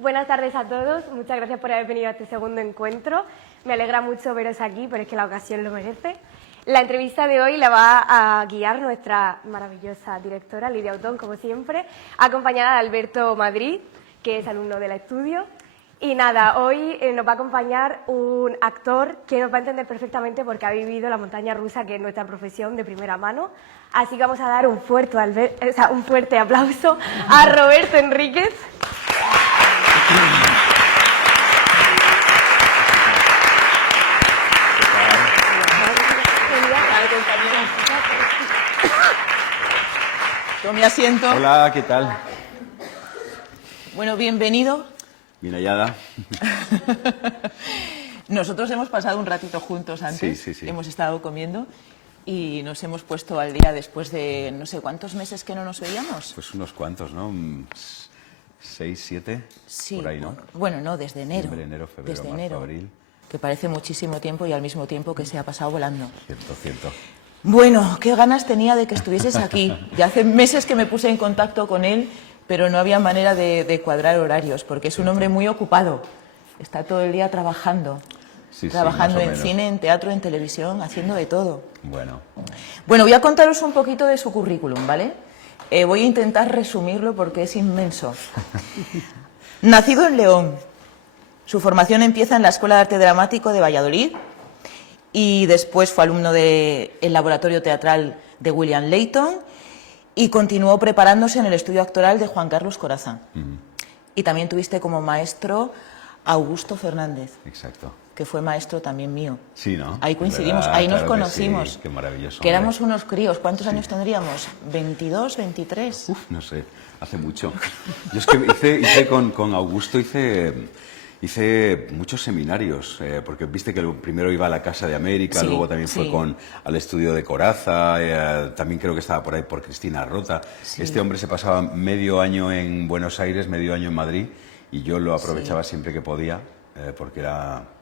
Buenas tardes a todos, muchas gracias por haber venido a este segundo encuentro. Me alegra mucho veros aquí, pero es que la ocasión lo merece. La entrevista de hoy la va a guiar nuestra maravillosa directora, Lidia Autón, como siempre, acompañada de Alberto Madrid, que es alumno del estudio. Y nada, hoy nos va a acompañar un actor que nos va a entender perfectamente porque ha vivido la montaña rusa, que es nuestra profesión, de primera mano. Así que vamos a dar un fuerte aplauso a Roberto Enríquez. Tome asiento. Hola, ¿qué tal? Bueno, bienvenido. Bien hallada. Nosotros hemos pasado un ratito juntos antes. Sí. Hemos estado comiendo y nos hemos puesto al día después de no sé cuántos meses que no nos veíamos. Pues unos cuantos, ¿no? 6, 7, Sí, por ahí, ¿no? Bueno, no, desde enero. Diciembre, enero, febrero, desde marzo, enero, abril. que parece muchísimo tiempo y al mismo tiempo que se ha pasado volando. Cierto. Bueno, qué ganas tenía de que estuvieses aquí. Ya hace meses que me puse en contacto con él, pero no había manera de cuadrar horarios, porque es un hombre muy ocupado. Está todo el día trabajando. Trabajando más o en menos. cine, en teatro, en televisión, haciendo de todo. Bueno, Bueno, voy a contaros un poquito de su currículum, ¿vale? Voy a intentar resumirlo porque es inmenso. Nacido en León. Su formación empieza en la Escuela de Arte Dramático de Valladolid y después fue alumno del Laboratorio Teatral de William Layton y continuó preparándose en el estudio actoral de Juan Carlos Corazán. Y también tuviste como maestro a Augusto Fernández, exacto. que fue maestro también mío. Sí, ¿no? Ahí coincidimos, ¿Verdad? ahí nos Claro que conocimos. sí, qué maravilloso. Que éramos hombre. unos críos. ¿Cuántos años tendríamos? ¿22, 23? Uf, no sé, hace mucho. Yo es que hice con Augusto, hice muchos seminarios, porque viste que primero iba a la Casa de América, Sí, luego también fue sí. al estudio de Corazza, también creo que estaba por ahí por Cristina Rota. Sí. Este hombre se pasaba medio año en Buenos Aires, medio año en Madrid, y yo lo aprovechaba siempre que podía, porque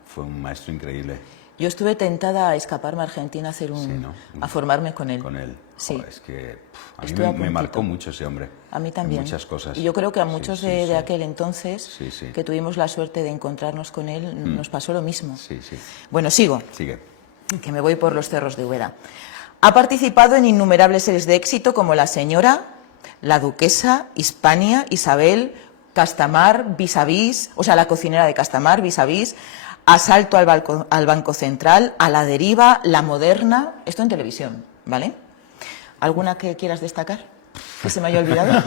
fue un maestro increíble. Yo estuve tentada a escaparme a Argentina a formarme con él. Con él. Sí. Joder, es que a mí Estuve a me puntito. marcó mucho ese hombre. A mí también. En muchas cosas. Y yo creo que a muchos Sí, de aquel entonces, Sí. que tuvimos la suerte de encontrarnos con él, nos pasó lo mismo. Sí. Bueno, sigo, Sigue. que me voy por los cerros de Úbeda. Ha participado en innumerables series de éxito como La Señora, La Duquesa, Hispania, Isabel, Castamar, Vis a Vis, o sea, La Cocinera de Castamar, Vis a Vis, Asalto al Banco Central, A la Deriva, La Moderna, esto en televisión, ¿vale? ¿Alguna que quieras destacar? ¿Que se me haya olvidado?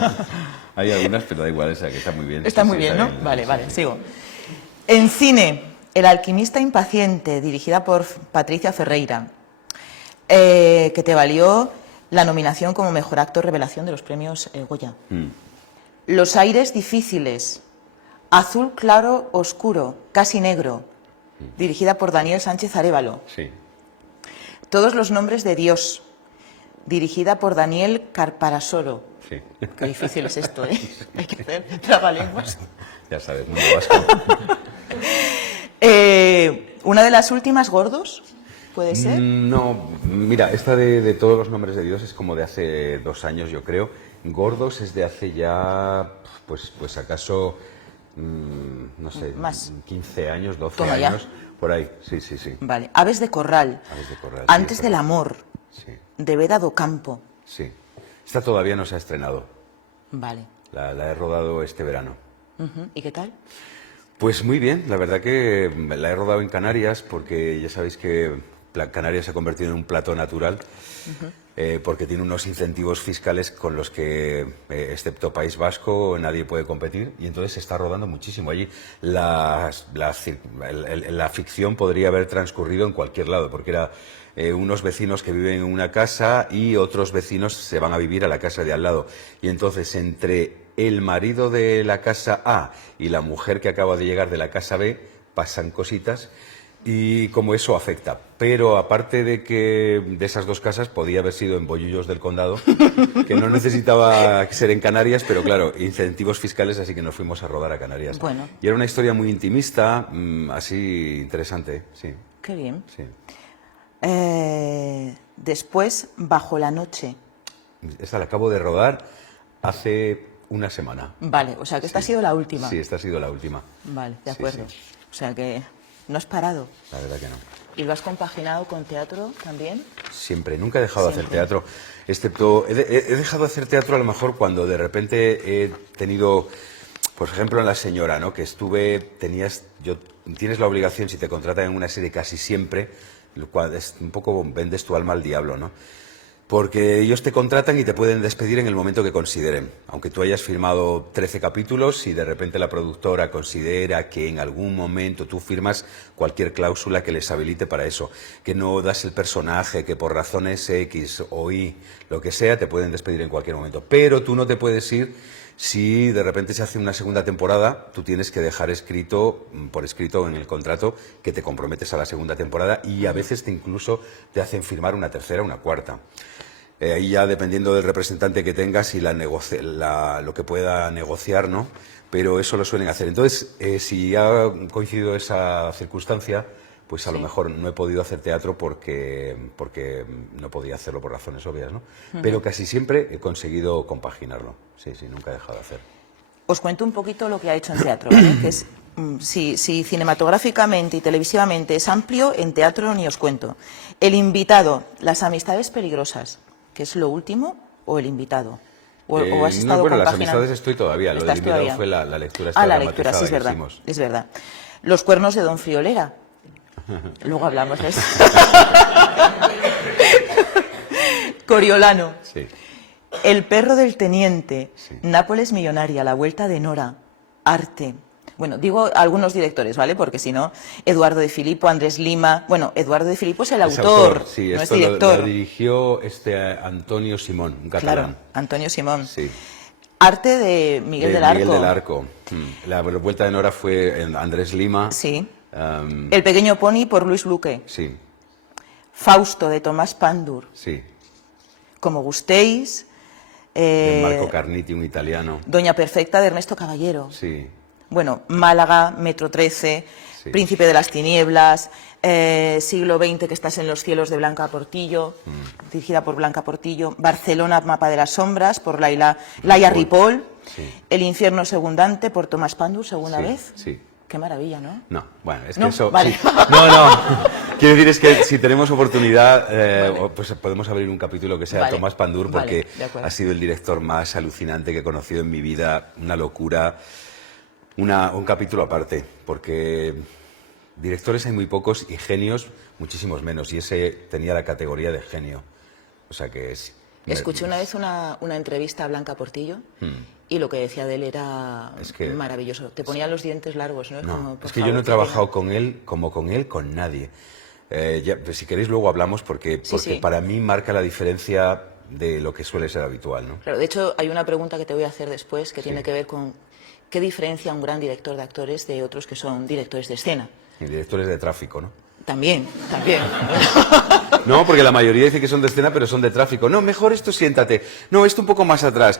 Hay algunas, pero da igual, esa que está muy bien. Está Sí, muy bien, ¿no? bien. Vale, Sí. sigo. En cine, El alquimista impaciente, dirigida por Patricia Ferreira, que te valió la nominación como mejor actor revelación de los premios Goya. Los aires difíciles, Azul claro oscuro, casi negro, dirigida por Daniel Sánchez Arévalo. Sí. Todos los nombres de Dios, dirigida por Daniel Carparasolo. Sí. Qué difícil es esto, ¿eh? Hay que hacer trabalenguas. Ya sabes, mundo vasco. Una de las últimas, Gordos, ¿puede ser? No, mira, esta de todos los nombres de Dios es como de hace 2 años, yo creo. Gordos es de hace ya, pues acaso, no sé, Más. 15 años, 12 Toma ya. años, por ahí. Sí. Vale, Aves de Corral, Aves de Corral, sí, Antes es del verdad. amor, Sí, de Veda do Campo. sí. Esta todavía no se ha estrenado. Vale. La he rodado este verano. ¿Y qué tal? Pues muy bien, la verdad que la he rodado en Canarias porque ya sabéis que Canarias se ha convertido en un plató natural porque tiene unos incentivos fiscales con los que, excepto País Vasco, nadie puede competir y entonces se está rodando muchísimo. Allí la ficción podría haber transcurrido en cualquier lado porque era unos vecinos que viven en una casa y otros vecinos se van a vivir a la casa de al lado. Y entonces entre el marido de la casa A y la mujer que acaba de llegar de la casa B pasan cositas y como eso afecta. Pero aparte de esas 2 casas podía haber sido en Bollullos del Condado, que no necesitaba ser en Canarias, pero claro, incentivos fiscales, así que nos fuimos a rodar a Canarias. Bueno. Y era una historia muy intimista, así interesante, sí. Qué bien. Sí. Después, Bajo la noche. Esta la acabo de rodar hace una semana. Vale, o sea que esta ha sido la última. Sí, esta ha sido la última. Vale, de Sí, acuerdo. sí. O sea que no has parado. La verdad que no. ¿Y lo has compaginado con teatro también? Siempre, nunca he dejado de hacer Siempre. teatro, excepto he dejado de hacer teatro a lo mejor cuando de repente he tenido, por ejemplo en La Señora, ¿no? Que tienes la obligación, si te contratan en una serie casi siempre, lo cual es un poco vendes tu alma al diablo, ¿no? Porque ellos te contratan y te pueden despedir en el momento que consideren. Aunque tú hayas firmado 13 capítulos y de repente la productora considera que en algún momento tú firmas cualquier cláusula que les habilite para eso, que no das el personaje, que por razones X o Y, lo que sea, te pueden despedir en cualquier momento. Pero tú no te puedes ir si de repente se hace una segunda temporada, tú tienes que dejar por escrito en el contrato que te comprometes a la segunda temporada y a veces incluso te hacen firmar una tercera, una cuarta. Ahí ya dependiendo del representante que tengas y lo que pueda negociar, ¿no? Pero eso lo suelen hacer. Entonces, si ha coincidido esa circunstancia, pues a lo mejor no he podido hacer teatro porque no podía hacerlo por razones obvias, ¿no? Pero casi siempre he conseguido compaginarlo. Sí, nunca he dejado de hacer. Os cuento un poquito lo que ha hecho en teatro, ¿vale? Que es, si cinematográficamente y televisivamente es amplio, en teatro ni os cuento. El invitado, las amistades peligrosas, que es lo último, o el invitado. ¿O has estado bueno, las compaginando? amistades estoy todavía. Lo del ¿Estás invitado todavía? fue la lectura esta la lectura, sí, es dramatizada que verdad. hicimos. Es verdad. Los cuernos de Don Friolera. Luego hablamos de eso. Coriolano. Sí. El perro del teniente. Sí. Nápoles millonaria. La vuelta de Nora. Arte. Bueno, digo algunos directores, ¿vale? Porque si no, Eduardo de Filippo, Andrés Lima... Bueno, Eduardo de Filippo es el autor, Sí, no es esto director. lo dirigió Antonio Simón, un catalán. Claro, Antonio Simón. Sí. Arte de Miguel del Arco. Miguel del Arco. La vuelta de Nora fue Andrés Lima. Sí. El pequeño pony por Luis Luque. Sí, Fausto de Tomás Pandur. sí. Como gustéis. De Marco Carniti, un italiano. Doña Perfecta de Ernesto Caballero. Sí. Bueno, Málaga, Metro 13, Sí. Príncipe de las Tinieblas, Siglo XX, que estás en los cielos de Blanca Portillo, dirigida por Blanca Portillo, Barcelona, Mapa de las Sombras, por Laia Ripoll, Sí. El infierno segundante, por Tomás Pandur, segunda Sí, vez. sí. Qué maravilla, ¿no? No, bueno, es que ¿No? eso... Vale. sí. No. Quiero decir, es que si tenemos oportunidad, pues podemos abrir un capítulo que sea Vale. Tomás Pandur, porque Vale, de acuerdo. ha sido el director más alucinante que he conocido en mi vida, una locura, un capítulo aparte, porque directores hay muy pocos y genios muchísimos menos, y ese tenía la categoría de genio. O sea que es... Escuché una vez una entrevista a Blanca Portillo y lo que decía de él era Es que- maravilloso. Te ponía los dientes largos, ¿no? No, Como, por es que yo favor, no he que trabajado diga. con él como con él, con nadie. Pues si queréis luego hablamos porque Sí. para mí marca la diferencia de lo que suele ser habitual, ¿no? Claro, de hecho, hay una pregunta que te voy a hacer después que tiene que ver con qué diferencia un gran director de actores de otros que son directores de escena. Y directores de tráfico, ¿no? También. No, porque la mayoría dice que son de escena, pero son de tráfico. No, mejor esto siéntate. No, esto un poco más atrás.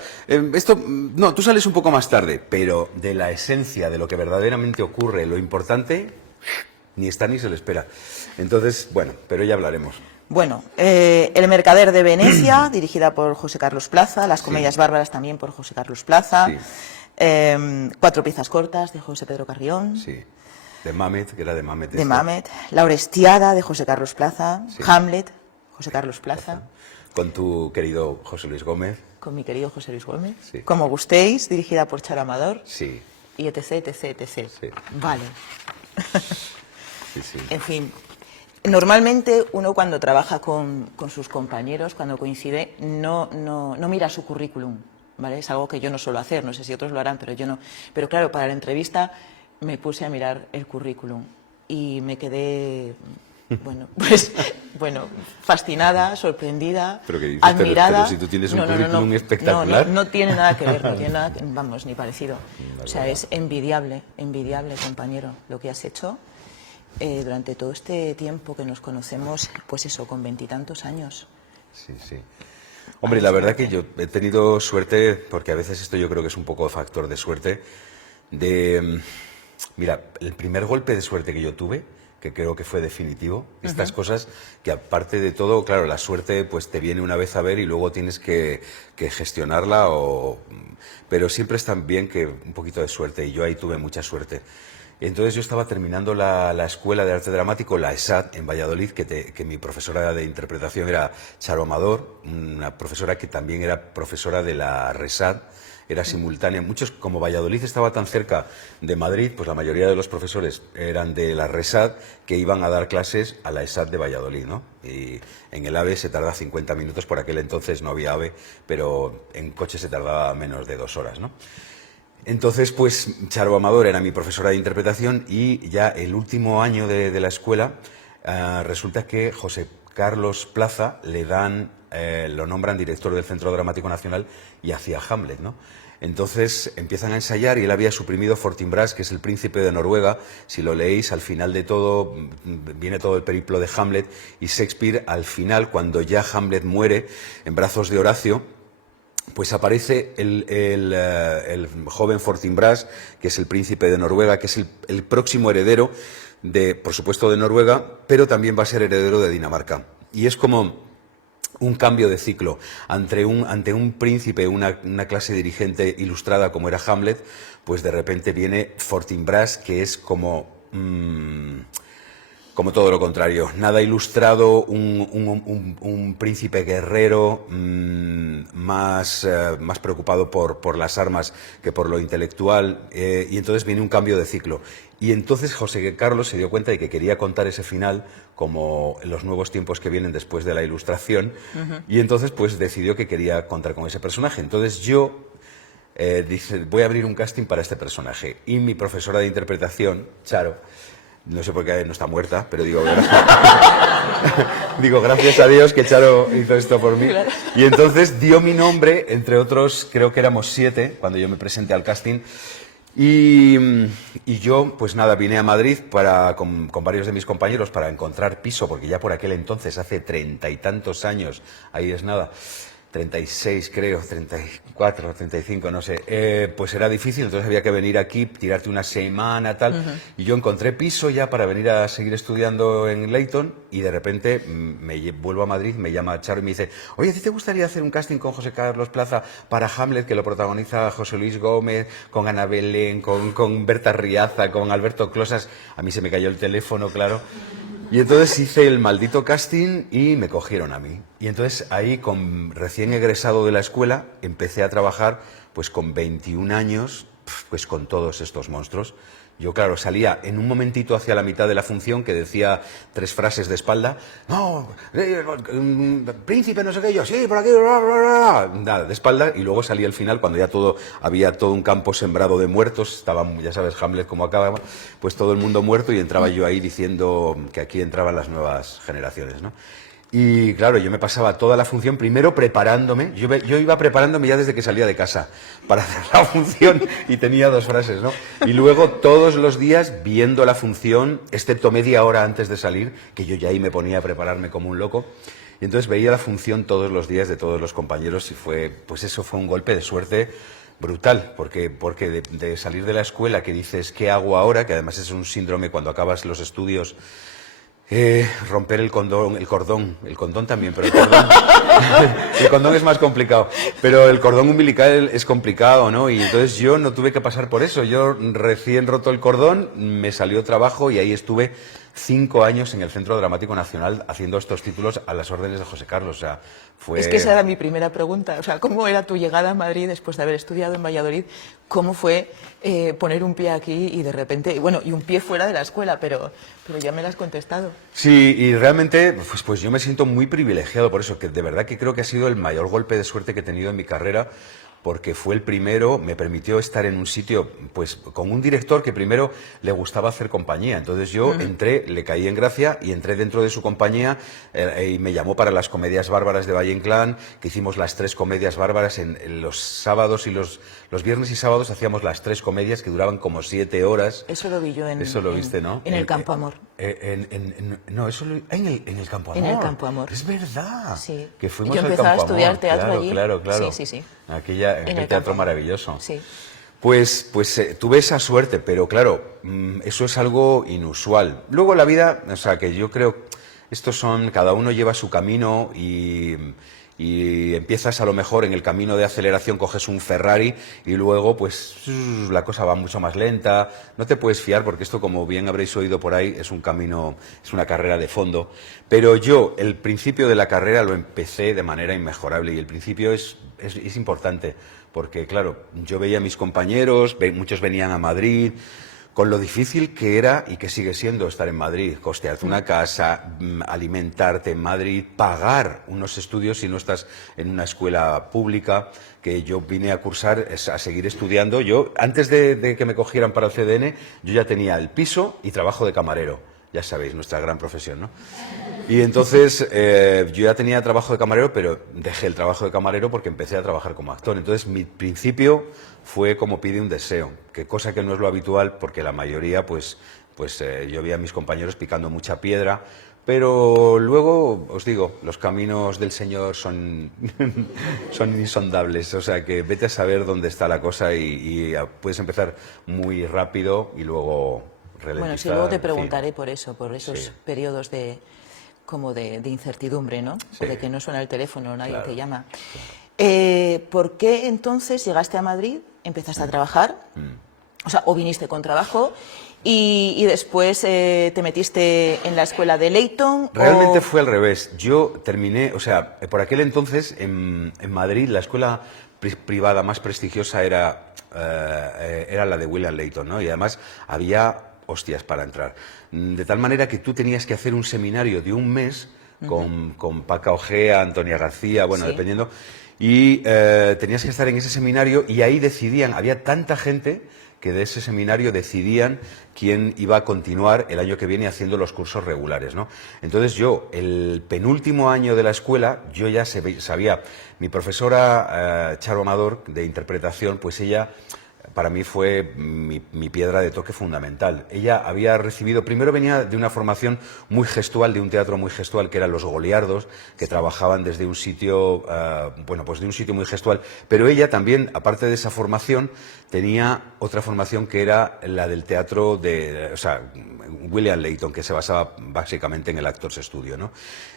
No, tú sales un poco más tarde. Pero de la esencia, de lo que verdaderamente ocurre, lo importante, ni está ni se le espera. Entonces, bueno, pero ya hablaremos. Bueno, El mercader de Venecia, dirigida por José Carlos Plaza, Las comedias bárbaras también por José Carlos Plaza, Sí. Cuatro piezas cortas de José Pedro Carrión, Sí. De Mamet, que era de Mamet. de Mamet, La Orestiada de José Carlos Plaza, Sí. Hamlet, José Carlos Plaza, Con tu querido José Luis Gómez. con mi querido José Luis Gómez, Sí. Como gustéis, dirigida por Charo Amador, Sí, y etc. Sí. Vale. sí. En fin, normalmente uno cuando trabaja con sus compañeros, cuando coincide, no mira su currículum, ¿vale? Es algo que yo no suelo hacer, no sé si otros lo harán, pero yo no. Pero claro, para la entrevista me puse a mirar el currículum y me quedé, fascinada, sorprendida, ¿Pero qué dices? admirada. Pero si tú tienes un currículum espectacular. No tiene nada que ver, no tiene nada, vamos, ni parecido. O sea, es envidiable, compañero, lo que has hecho. Durante todo este tiempo que nos conocemos, pues eso, con 20 y tantos años. Sí. Hombre, la verdad que yo he tenido suerte, porque a veces esto yo creo que es un poco factor de suerte, mira, el primer golpe de suerte que yo tuve que creo que fue definitivo. Estas cosas que, aparte de todo, claro, la suerte pues te viene una vez a ver y luego tienes que gestionarla, pero siempre es también que un poquito de suerte, y yo ahí tuve mucha suerte. Entonces yo estaba terminando la Escuela de Arte Dramático, la ESAD, en Valladolid, que mi profesora de interpretación era Charo Amador, una profesora que también era profesora de la RESAD, era simultánea. Muchos, como Valladolid estaba tan cerca de Madrid, pues la mayoría de los profesores eran de la RESAD, que iban a dar clases a la ESAD de Valladolid, ¿no? Y en el AVE se tarda 50 minutos, por aquel entonces no había AVE, pero en coche se tardaba menos de 2 horas, ¿no? Entonces, pues Charo Amador era mi profesora de interpretación, y ya el último año de la escuela resulta que José Carlos Plaza lo nombran director del Centro Dramático Nacional y hacía Hamlet, ¿no? Entonces empiezan a ensayar y él había suprimido Fortinbras, que es el príncipe de Noruega. Si lo leéis, al final de todo viene todo el periplo de Hamlet, y Shakespeare al final, cuando ya Hamlet muere en brazos de Horacio, pues aparece el joven Fortinbras, que es el príncipe de Noruega, que es el próximo heredero, por supuesto, de Noruega, pero también va a ser heredero de Dinamarca. Y es como un cambio de ciclo. Ante un príncipe, una clase dirigente ilustrada como era Hamlet, pues de repente viene Fortinbras, que es como todo lo contrario, nada ilustrado, un príncipe guerrero, más preocupado por las armas que por lo intelectual, y entonces viene un cambio de ciclo. Y entonces José Carlos se dio cuenta de que quería contar ese final como en los nuevos tiempos que vienen después de la Ilustración, y entonces pues decidió que quería contar con ese personaje. Entonces yo dice, voy a abrir un casting para este personaje, y mi profesora de interpretación, Charo, no sé por qué no está muerta, pero digo gracias a Dios que Charo hizo esto por mí. Y entonces dio mi nombre, entre otros, creo que éramos 7 cuando yo me presenté al casting. Y yo, pues nada, vine a Madrid con varios de mis compañeros para encontrar piso, porque ya por aquel entonces, hace 30 y tantos años, ahí es nada, 36 creo, 34, 35, no sé, pues era difícil, entonces había que venir aquí, tirarte una semana, tal, y yo encontré piso ya para venir a seguir estudiando en Leyton, y de repente vuelvo a Madrid, me llama Charo y me dice, oye, ¿a ti te gustaría hacer un casting con José Carlos Plaza para Hamlet, que lo protagoniza José Luis Gómez, con Ana Belén, con Berta Riaza, con Alberto Closas? A mí se me cayó el teléfono, claro. Y entonces hice el maldito casting y me cogieron a mí. Y entonces ahí, recién egresado de la escuela, empecé a trabajar pues con 21 años, pues con todos estos monstruos. Yo, claro, salía en un momentito hacia la mitad de la función que decía 3 frases de espalda. No, príncipe, no sé qué, yo, sí, por aquí, bla, bla, bla. Nada, de espalda, y luego salía al final, cuando ya había todo un campo sembrado de muertos, estaba, ya sabes, Hamlet como acaba, pues todo el mundo muerto, y entraba yo ahí diciendo que aquí entraban las nuevas generaciones, ¿no? Y claro, yo me pasaba toda la función primero preparándome, yo iba preparándome ya desde que salía de casa para hacer la función, y tenía 2 frases, ¿no? Y luego todos los días viendo la función, excepto media hora antes de salir, que yo ya ahí me ponía a prepararme como un loco, y entonces veía la función todos los días de todos los compañeros, y pues eso fue un golpe de suerte brutal, porque de salir de la escuela que dices, ¿qué hago ahora? Que además es un síndrome cuando acabas los estudios. Romper el condón también, pero el condón es más complicado, pero el cordón umbilical es complicado, ¿no? Y entonces yo no tuve que pasar por eso, yo recién roto el cordón, me salió trabajo, y ahí estuve 5 años en el Centro Dramático Nacional haciendo estos títulos a las órdenes de José Carlos, o sea, fue... Es que esa era mi primera pregunta, o sea, ¿cómo era tu llegada a Madrid después de haber estudiado en Valladolid? ¿Cómo fue poner un pie aquí y de repente, bueno, y un pie fuera de la escuela, pero ya me lo has contestado? Sí, y realmente, pues yo me siento muy privilegiado por eso, que de verdad que creo que ha sido el mayor golpe de suerte que he tenido en mi carrera, porque fue el primero, me permitió estar en un sitio pues con un director que primero le gustaba hacer compañía. Entonces yo entré, le caí en gracia y entré dentro de su compañía, y me llamó para las comedias bárbaras de Valle Inclán, que hicimos las 3 comedias bárbaras en los sábados y los viernes y sábados hacíamos las 3 comedias que duraban como 7 horas. Eso lo vi yo Eso lo viste, ¿no? En el Campo Amor. No, eso en el Campo Amor. En el Campo Amor. Es verdad. Sí. Que fuimos yo al empezaba Campo a estudiar Amor. teatro Claro, allí. Claro. Sí. En aquel teatro maravilloso. Sí. Tuve esa suerte, pero claro, eso es algo inusual. Luego la vida, o sea, que yo creo, cada uno lleva su camino y empiezas a lo mejor en el camino de aceleración, coges un Ferrari y luego pues la cosa va mucho más lenta, no te puedes fiar porque esto, como bien habréis oído por ahí, es un camino, es una carrera de fondo, pero yo el principio de la carrera lo empecé de manera inmejorable y el principio es importante porque claro, yo veía a mis compañeros, muchos venían a Madrid, con lo difícil que era y que sigue siendo estar en Madrid, costearte una casa, alimentarte en Madrid, pagar unos estudios si no estás en una escuela pública, que yo vine a cursar, a seguir estudiando. Yo, antes de que me cogieran para el CDN, yo ya tenía el piso y trabajo de camarero. Ya sabéis, nuestra gran profesión, ¿no? Y entonces yo ya tenía trabajo de camarero, pero dejé el trabajo de camarero porque empecé a trabajar como actor. Entonces mi principio fue como pide un deseo, que cosa que no es lo habitual porque la mayoría, yo veía a mis compañeros picando mucha piedra, pero luego, os digo, los caminos del Señor son insondables, o sea que vete a saber dónde está la cosa y puedes empezar muy rápido y luego ralentizar. Bueno, si luego te preguntaré por eso, por esos Sí. periodos de incertidumbre, ¿no? Sí. O de que no suena el teléfono, nadie Claro, te llama. claro. ¿Por qué entonces llegaste a Madrid, empezaste a trabajar, o sea, o viniste con trabajo y después te metiste en la escuela de Leyton? Realmente fue al revés. Yo terminé, o sea, por aquel entonces en Madrid la escuela privada más prestigiosa era la de William Leyton, ¿no? Y además había hostias para entrar. De tal manera que tú tenías que hacer un seminario de un mes con Paca Ojea, Antonia García, bueno, Sí. dependiendo. Y tenías que estar en ese seminario y ahí decidían, había tanta gente que de ese seminario decidían quién iba a continuar el año que viene haciendo los cursos regulares, ¿no? Entonces yo, el penúltimo año de la escuela, yo ya sabía, mi profesora Charo Amador, de interpretación, pues ella para mí fue mi piedra de toque fundamental. Ella había recibido, primero venía de una formación muy gestual, de un teatro muy gestual, que eran los Goliardos, que trabajaban desde un sitio, de un sitio muy gestual, pero ella también, aparte de esa formación, tenía otra formación que era la del teatro William Leyton, que se basaba básicamente en el Actors Studio, ¿no?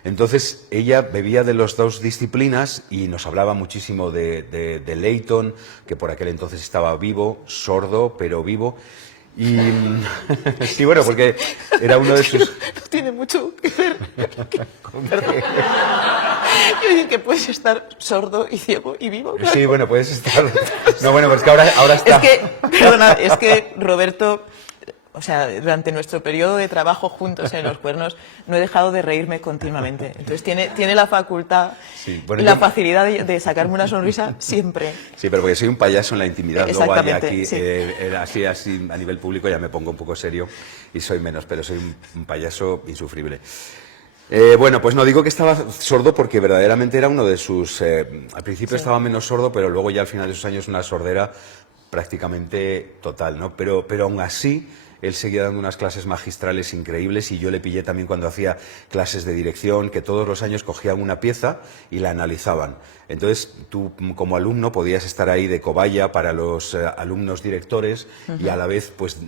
Entonces, ella bebía de las dos disciplinas y nos hablaba muchísimo de Leyton, que por aquel entonces estaba vivo, sordo, pero vivo. Y sí, bueno, porque era uno de sus... No tiene mucho que ver. Perdón. Yo digo que puedes estar sordo y ciego y vivo. Claro. Sí, bueno, puedes estar... No, bueno, pues que ahora está... Es que Roberto, o sea, durante nuestro periodo de trabajo juntos en Los Cuernos, no he dejado de reírme continuamente. Entonces tiene la facultad, Sí, bueno, la yo- facilidad de sacarme una sonrisa siempre. Sí, pero porque soy un payaso en la intimidad, luego allá Exactamente, aquí, sí. así a nivel público ya me pongo un poco serio y soy menos, pero soy un payaso insufrible. Bueno, pues no digo que estaba sordo porque verdaderamente era uno de sus... al principio estaba menos sordo, pero luego ya al final de sus años una sordera prácticamente total, ¿no? Pero aún así... Él seguía dando unas clases magistrales increíbles y yo le pillé también cuando hacía clases de dirección, que todos los años cogían una pieza y la analizaban. Entonces, tú como alumno podías estar ahí de cobaya para los alumnos directores y a la vez, pues,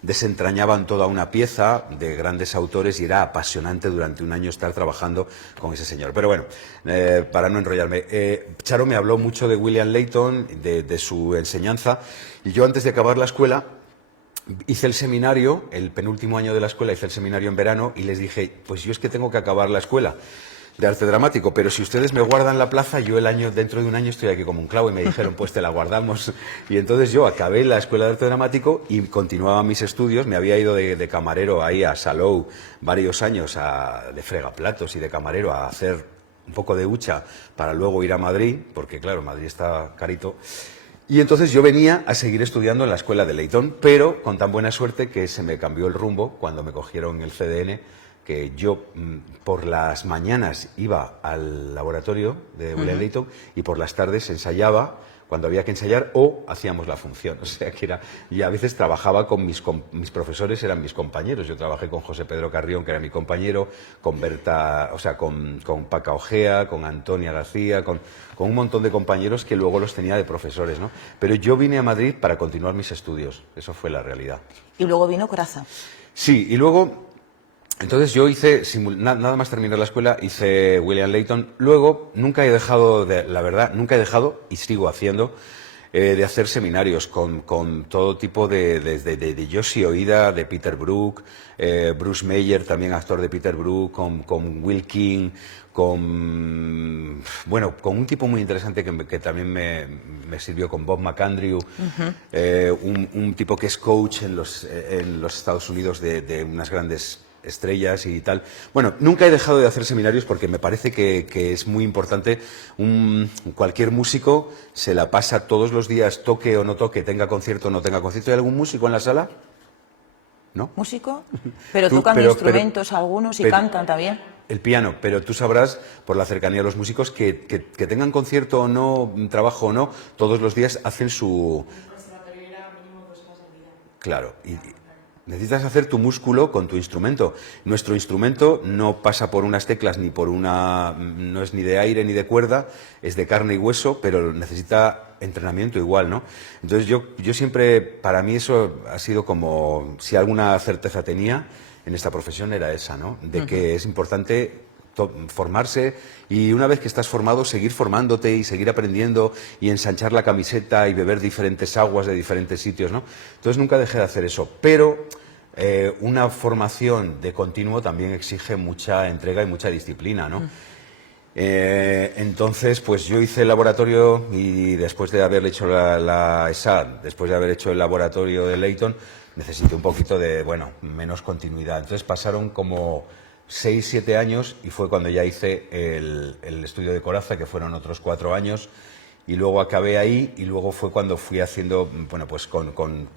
desentrañaban toda una pieza de grandes autores y era apasionante durante un año estar trabajando con ese señor. Pero bueno, para no enrollarme, Charo me habló mucho de William Leyton, de su enseñanza, y yo antes de acabar la escuela hice el seminario, el penúltimo año de la escuela hice el seminario en verano y les dije, pues yo es que tengo que acabar la escuela de arte dramático, pero si ustedes me guardan la plaza, yo dentro de un año estoy aquí como un clavo. Y me dijeron, pues te la guardamos. Y entonces yo acabé la escuela de arte dramático y continuaba mis estudios. Me había ido de camarero ahí a Salou varios años, de fregaplatos y de camarero, a hacer un poco de hucha para luego ir a Madrid, porque claro, Madrid está carito. Y entonces yo venía a seguir estudiando en la escuela de Leyton, pero con tan buena suerte que se me cambió el rumbo cuando me cogieron el CDN, que yo por las mañanas iba al laboratorio de William Leyton y por las tardes ensayaba cuando había que ensayar, o hacíamos la función. O sea, que era... Y a veces trabajaba con mis profesores, eran mis compañeros. Yo trabajé con José Pedro Carrión, que era mi compañero, con Berta, o sea, con Paca Ojea, con Antonia García, con un montón de compañeros que luego los tenía de profesores, ¿no? Pero yo vine a Madrid para continuar mis estudios. Eso fue la realidad. Y luego vino Corazza. Sí, y luego... Entonces yo hice, nada más terminar la escuela, hice William Layton. Luego nunca he dejado, la verdad, nunca he dejado, y sigo haciendo, de hacer seminarios con todo tipo de Josie Oida, de Peter Brook, Bruce Meyer, también actor de Peter Brook, con Will King, con un tipo muy interesante que también me sirvió, con Bob McAndrew, un tipo que es coach en los Estados Unidos de unas grandes estrellas y tal. Bueno, nunca he dejado de hacer seminarios porque me parece que es muy importante. Cualquier músico se la pasa todos los días, toque o no toque, tenga concierto o no tenga concierto. ¿Hay algún músico en la sala? ¿No? ¿Músico? Pero tocan instrumentos algunos y cantan también. El piano, pero tú sabrás, por la cercanía de los músicos, que tengan concierto o no, trabajo o no, todos los días hacen su... Claro, y necesitas hacer tu músculo con tu instrumento. Nuestro instrumento no pasa por unas teclas ni por no es ni de aire ni de cuerda, es de carne y hueso, pero necesita entrenamiento igual, ¿no? Entonces yo siempre, para mí eso ha sido como, si alguna certeza tenía en esta profesión era esa, ¿no? De que es importante formarse, y una vez que estás formado, seguir formándote y seguir aprendiendo y ensanchar la camiseta y beber diferentes aguas de diferentes sitios, ¿no? Entonces nunca dejé de hacer eso, pero una formación de continuo también exige mucha entrega y mucha disciplina, ¿no? Entonces, pues yo hice el laboratorio, y después de haber hecho la ESAD, después de haber hecho el laboratorio de Layton, necesité un poquito de, menos continuidad. Entonces pasaron como 6, 7 años, y fue cuando ya hice el estudio de Corazza, que fueron otros 4 años, y luego acabé ahí, y luego fue cuando fui haciendo, pues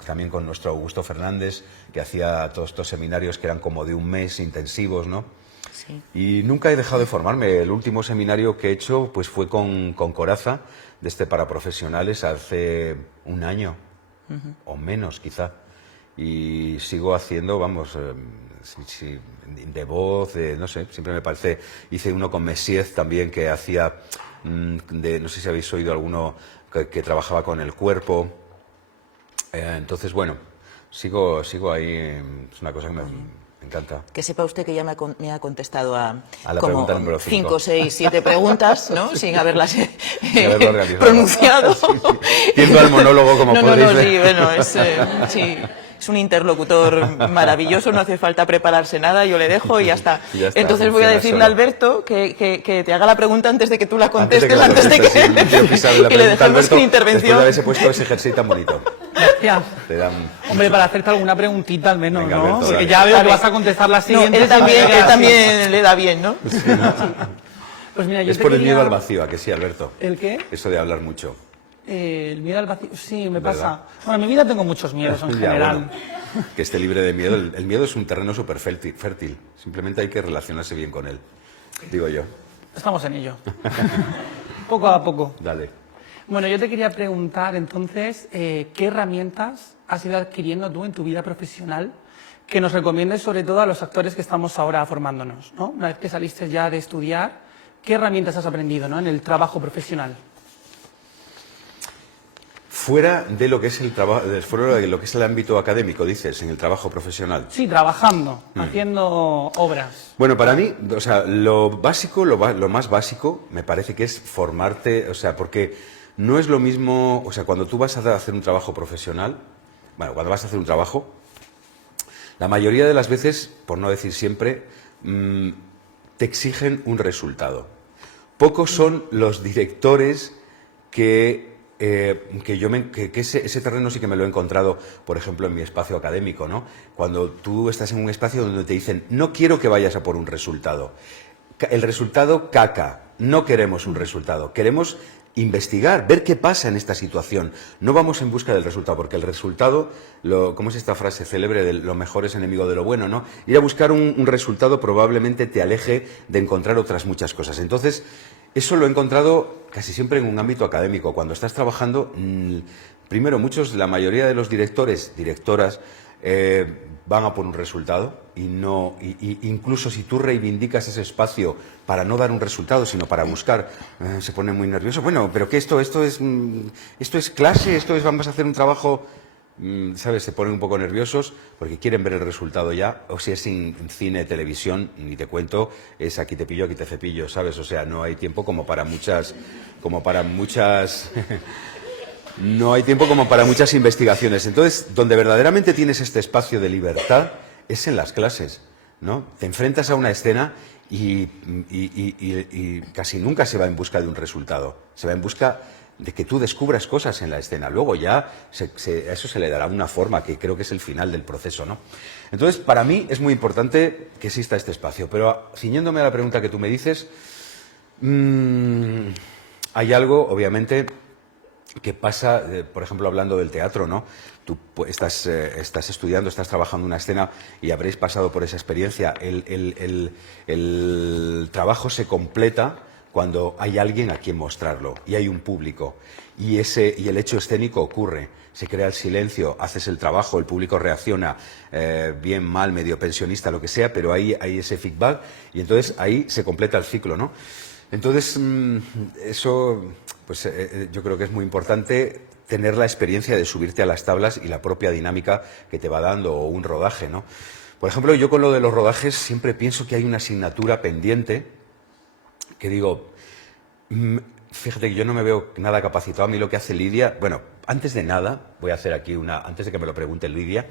también con nuestro Augusto Fernández, que hacía todos estos seminarios que eran como de un mes intensivos, ¿no? Sí. Y nunca he dejado de formarme. El último seminario que he hecho pues fue con Corazza, para profesionales, hace un año, o menos quizá. Y sigo haciendo, de voz, no sé, siempre me parece. Hice uno con Messiez también, que hacía, no sé si habéis oído alguno, que trabajaba con el cuerpo. Entonces, sigo ahí, es una cosa que me encanta. Que sepa usted que ya me ha contestado a la como pregunta número 5, 6, 7 preguntas, ¿no? Sin haberlas haberlo organizado. pronunciado. Sí. Yendo al monólogo, como podéis ver. Sí, bueno, es un interlocutor maravilloso, no hace falta prepararse nada, yo le dejo y ya está. Ya está, entonces voy a decirle a Alberto que te haga la pregunta antes de que tú la contestes, antes de que le dejemos su intervención. Después de haberse puesto ese jersey tan bonito. Gracias. Hombre, para hacerte alguna preguntita al menos, Venga, ¿no? Alberto, Porque dale. ya veo que vas a contestar la siguiente. Él también le da bien, ¿no? Pues mira, yo Es te por el quería- miedo al vacío, ¿a que sí, Alberto? ¿El qué? Eso de hablar mucho. El miedo al vacío. Sí, me ¿Verdad? pasa. Bueno, en mi vida tengo muchos miedos en Ya, general. que esté libre de miedo. El miedo es un terreno súper fértil. Simplemente hay que relacionarse bien con él, digo yo. Estamos en ello. Poco a poco. Dale. Bueno, yo te quería preguntar entonces, ¿qué herramientas has ido adquiriendo tú en tu vida profesional que nos recomiendes sobre todo a los actores que estamos ahora formándonos, ¿no? Una vez que saliste ya de estudiar, ¿qué herramientas has aprendido, ¿no? En el trabajo profesional? Fuera de lo que es el trabajo, fuera de lo que es el ámbito académico, dices, en el trabajo profesional. Sí, trabajando, haciendo obras. Bueno, para mí, o sea, lo básico, lo más básico, me parece que es formarte, o sea, porque no es lo mismo, o sea, cuando tú vas a hacer un trabajo profesional, cuando vas a hacer un trabajo, la mayoría de las veces, por no decir siempre, te exigen un resultado. Pocos son los directores que ese terreno sí que me lo he encontrado, por ejemplo, en mi espacio académico, ¿no? Cuando tú estás en un espacio donde te dicen, no quiero que vayas a por un resultado. El resultado caca. No queremos un resultado. Queremos investigar, ver qué pasa en esta situación. No vamos en busca del resultado, porque el resultado, ¿cómo es esta frase célebre de lo mejor es enemigo de lo bueno, ¿no? Ir a buscar un resultado probablemente te aleje de encontrar otras muchas cosas. Entonces, Eso lo he encontrado casi siempre en un ámbito académico. Cuando estás trabajando, primero, la mayoría de los directores, directoras, van a por un resultado y no, incluso si tú reivindicas ese espacio para no dar un resultado, sino para buscar, se pone muy nervioso. Bueno, pero que esto es clase, vamos a hacer un trabajo, ¿sabes? Se ponen un poco nerviosos porque quieren ver el resultado ya. O si es en cine, televisión, ni te cuento, es aquí te pillo, aquí te cepillo, ¿sabes? O sea, no hay tiempo como para muchas no hay tiempo como para muchas investigaciones. Entonces, donde verdaderamente tienes este espacio de libertad es en las clases, ¿no? Te enfrentas a una escena y casi nunca se va en busca de un resultado. Se va en busca de que tú descubras cosas en la escena. Luego ya a eso se le dará una forma, que creo que es el final del proceso, ¿no? Entonces, para mí es muy importante que exista este espacio. Pero ciñéndome a la pregunta que tú me dices, hay algo, obviamente, que pasa, por ejemplo, hablando del teatro, ¿no? Tú estás estudiando, estás trabajando una escena y habréis pasado por esa experiencia. El trabajo se completa cuando hay alguien a quien mostrarlo y hay un público. Y el hecho escénico ocurre. Se crea el silencio, haces el trabajo, el público reacciona, bien, mal, medio pensionista, lo que sea, pero hay ese feedback y entonces ahí se completa el ciclo, ¿no? Entonces, eso, pues yo creo que es muy importante tener la experiencia de subirte a las tablas y la propia dinámica que te va dando, o un rodaje, ¿no? Por ejemplo, yo con lo de los rodajes siempre pienso que hay una asignatura pendiente que digo, fíjate que yo no me veo nada capacitado. A mí lo que hace Lidia, bueno, antes de nada, voy a hacer aquí antes de que me lo pregunte Lidia,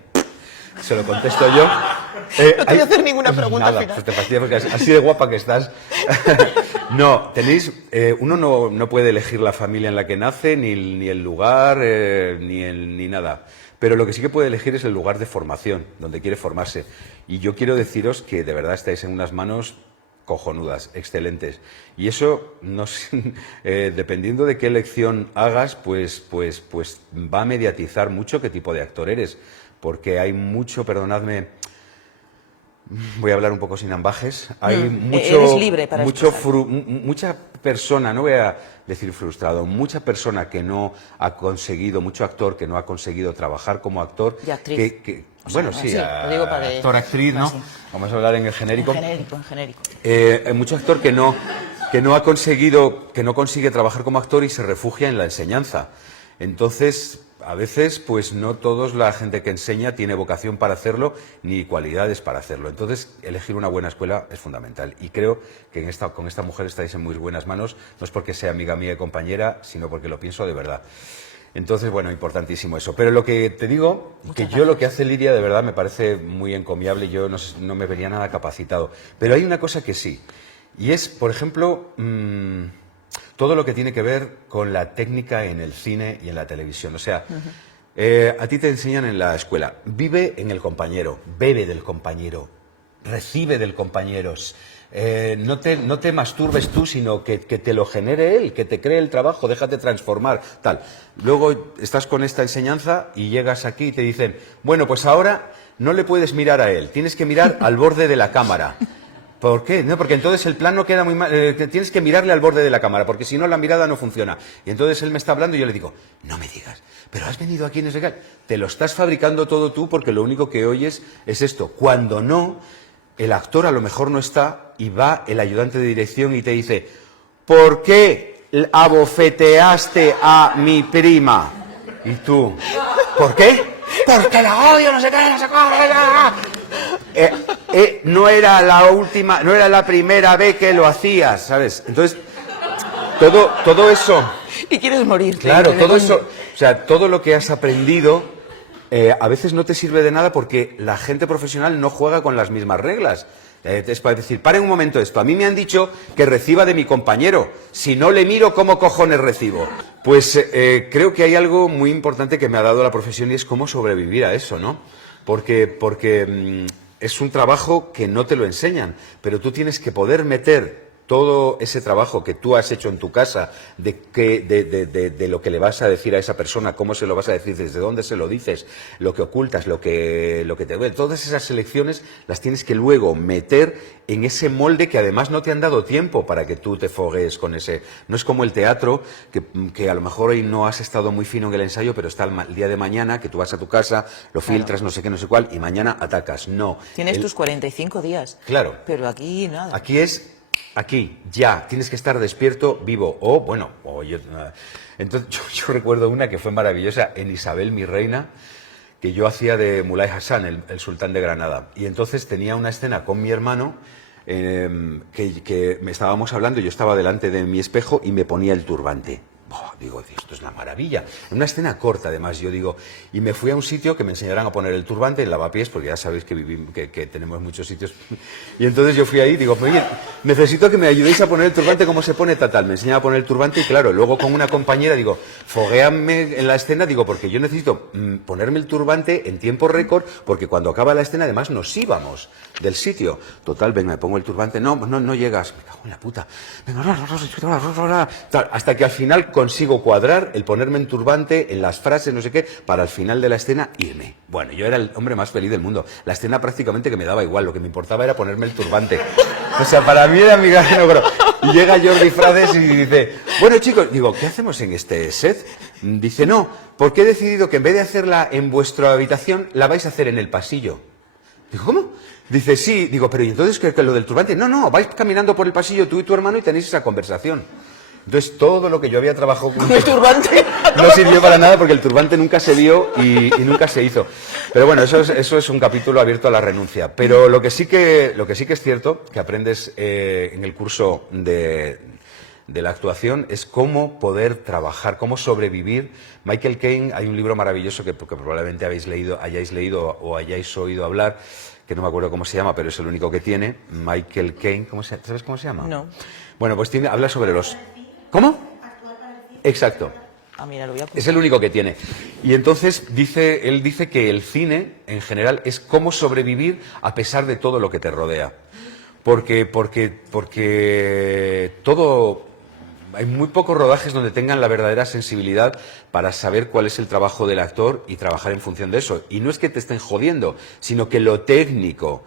se lo contesto yo. No te voy a hacer ninguna pregunta nada, final. Pues te fastidia porque así de guapa que estás. No, uno no puede elegir la familia en la que nace, ni el lugar, ni nada. Pero lo que sí que puede elegir es el lugar de formación, donde quiere formarse. Y yo quiero deciros que de verdad estáis en unas manos cojonudas, excelentes. Y eso, dependiendo de qué elección hagas, pues va a mediatizar mucho qué tipo de actor eres. Porque hay mucho, perdonadme, voy a hablar un poco sin ambajes, hay eres libre para mucha persona, no voy a decir frustrado, mucha persona que no ha conseguido, mucho actor que no ha conseguido trabajar como actor. Y actriz. Bueno, sí, lo digo para que... actor, actriz, ¿no? Así. Vamos a hablar en el genérico. En genérico. Hay mucho actor que no consigue trabajar como actor y se refugia en la enseñanza. Entonces, a veces, pues no toda la gente que enseña tiene vocación para hacerlo, ni cualidades para hacerlo. Entonces, elegir una buena escuela es fundamental. Y creo que con esta mujer estáis en muy buenas manos, no es porque sea amiga mía y compañera, sino porque lo pienso de verdad. Entonces, bueno, importantísimo eso. Pero lo que te digo, lo que hace Lidia de verdad me parece muy encomiable, yo no me vería nada capacitado. Pero hay una cosa que sí, y es, por ejemplo, todo lo que tiene que ver con la técnica en el cine y en la televisión. O sea, a ti te enseñan en la escuela, vive en el compañero, bebe del compañero, recibe del compañero. No te masturbes tú, sino que te lo genere él, que te cree el trabajo, déjate transformar, tal. Luego estás con esta enseñanza y llegas aquí y te dicen, bueno, pues ahora no le puedes mirar a él, tienes que mirar al borde de la cámara. ¿Por qué? No, porque entonces el plano queda muy mal, tienes que mirarle al borde de la cámara, porque si no la mirada no funciona. Y entonces él me está hablando y yo le digo, no me digas, pero has venido aquí en ese caso. Te lo estás fabricando todo tú porque lo único que oyes es esto. Cuando no, el actor a lo mejor no está y va el ayudante de dirección y te dice, ¿por qué abofeteaste a mi prima? Y tú, ¿por qué? Porque la odio, no sé qué, no sé qué. No era la primera vez que lo hacías, ¿sabes? Entonces, todo eso... Y quieres morirte. Claro, todo eso, o sea, todo lo que has aprendido a veces no te sirve de nada porque la gente profesional no juega con las mismas reglas. Es para decir, paren un momento esto, a mí me han dicho que reciba de mi compañero, si no le miro, ¿cómo cojones recibo? Pues creo que hay algo muy importante que me ha dado la profesión y es cómo sobrevivir a eso, ¿no? Porque es un trabajo que no te lo enseñan, pero tú tienes que poder meter todo ese trabajo que tú has hecho en tu casa, de lo que le vas a decir a esa persona, cómo se lo vas a decir, desde dónde se lo dices, lo que ocultas, lo que te duele, todas esas selecciones las tienes que luego meter en ese molde que además no te han dado tiempo para que tú te foguees con ese. No es como el teatro, que a lo mejor hoy no has estado muy fino en el ensayo, pero está el día de mañana, que tú vas a tu casa, lo filtras, no sé qué, no sé cuál, y mañana atacas. No. Tienes tus 45 días. Claro. Pero aquí nada. Aquí, ya, tienes que estar despierto, vivo, Entonces, yo recuerdo una que fue maravillosa en Isabel, mi reina, que yo hacía de Mulay Hassan, el sultán de Granada. Y entonces tenía una escena con mi hermano, que me estábamos hablando, yo estaba delante de mi espejo y me ponía el turbante. Digo, esto es una maravilla. En una escena corta, además, yo digo, y me fui a un sitio que me enseñaran a poner el turbante en Lavapiés, porque ya sabéis que tenemos muchos sitios. Y entonces yo fui ahí, digo, oye, necesito que me ayudéis a poner el turbante, ¿cómo se pone tal? Me enseñaba a poner el turbante y claro, luego con una compañera, digo, foguéame en la escena, digo, porque yo necesito ponerme el turbante en tiempo récord, porque cuando acaba la escena, además, nos íbamos del sitio. Total, venga, me pongo el turbante, no llegas, me cago en la puta. Venga, hasta que al final consigo cuadrar el ponerme en turbante, en las frases, no sé qué, para al final de la escena irme. Bueno, yo era el hombre más feliz del mundo. La escena prácticamente que me daba igual, lo que me importaba era ponerme el turbante. O sea, para mí era mi gran logro. Y llega Jordi Frades y dice, bueno chicos, digo, ¿qué hacemos en este set? Dice, no, porque he decidido que en vez de hacerla en vuestra habitación, la vais a hacer en el pasillo. Digo, ¿cómo? Dice, sí. Digo, pero ¿y entonces qué lo del turbante? No, vais caminando por el pasillo tú y tu hermano y tenéis esa conversación. Entonces, todo lo que yo había trabajado con el turbante no sirvió para nada porque el turbante nunca se vio y nunca se hizo. Pero bueno, eso es un capítulo abierto a la renuncia. Pero lo que sí que es cierto, que aprendes en el curso de la actuación, es cómo poder trabajar, cómo sobrevivir. Michael Caine, hay un libro maravilloso que probablemente hayáis leído o hayáis oído hablar, que no me acuerdo cómo se llama, pero es el único que tiene. Michael Caine, ¿sabes cómo se llama? No. Bueno, pues habla sobre los... ¿Cómo? Exacto. Ah, mira, lo voy a apuntar. Es el único que tiene. Y entonces él dice que el cine, en general, es cómo sobrevivir a pesar de todo lo que te rodea. Porque todo... Hay muy pocos rodajes donde tengan la verdadera sensibilidad para saber cuál es el trabajo del actor y trabajar en función de eso. Y no es que te estén jodiendo, sino que lo técnico...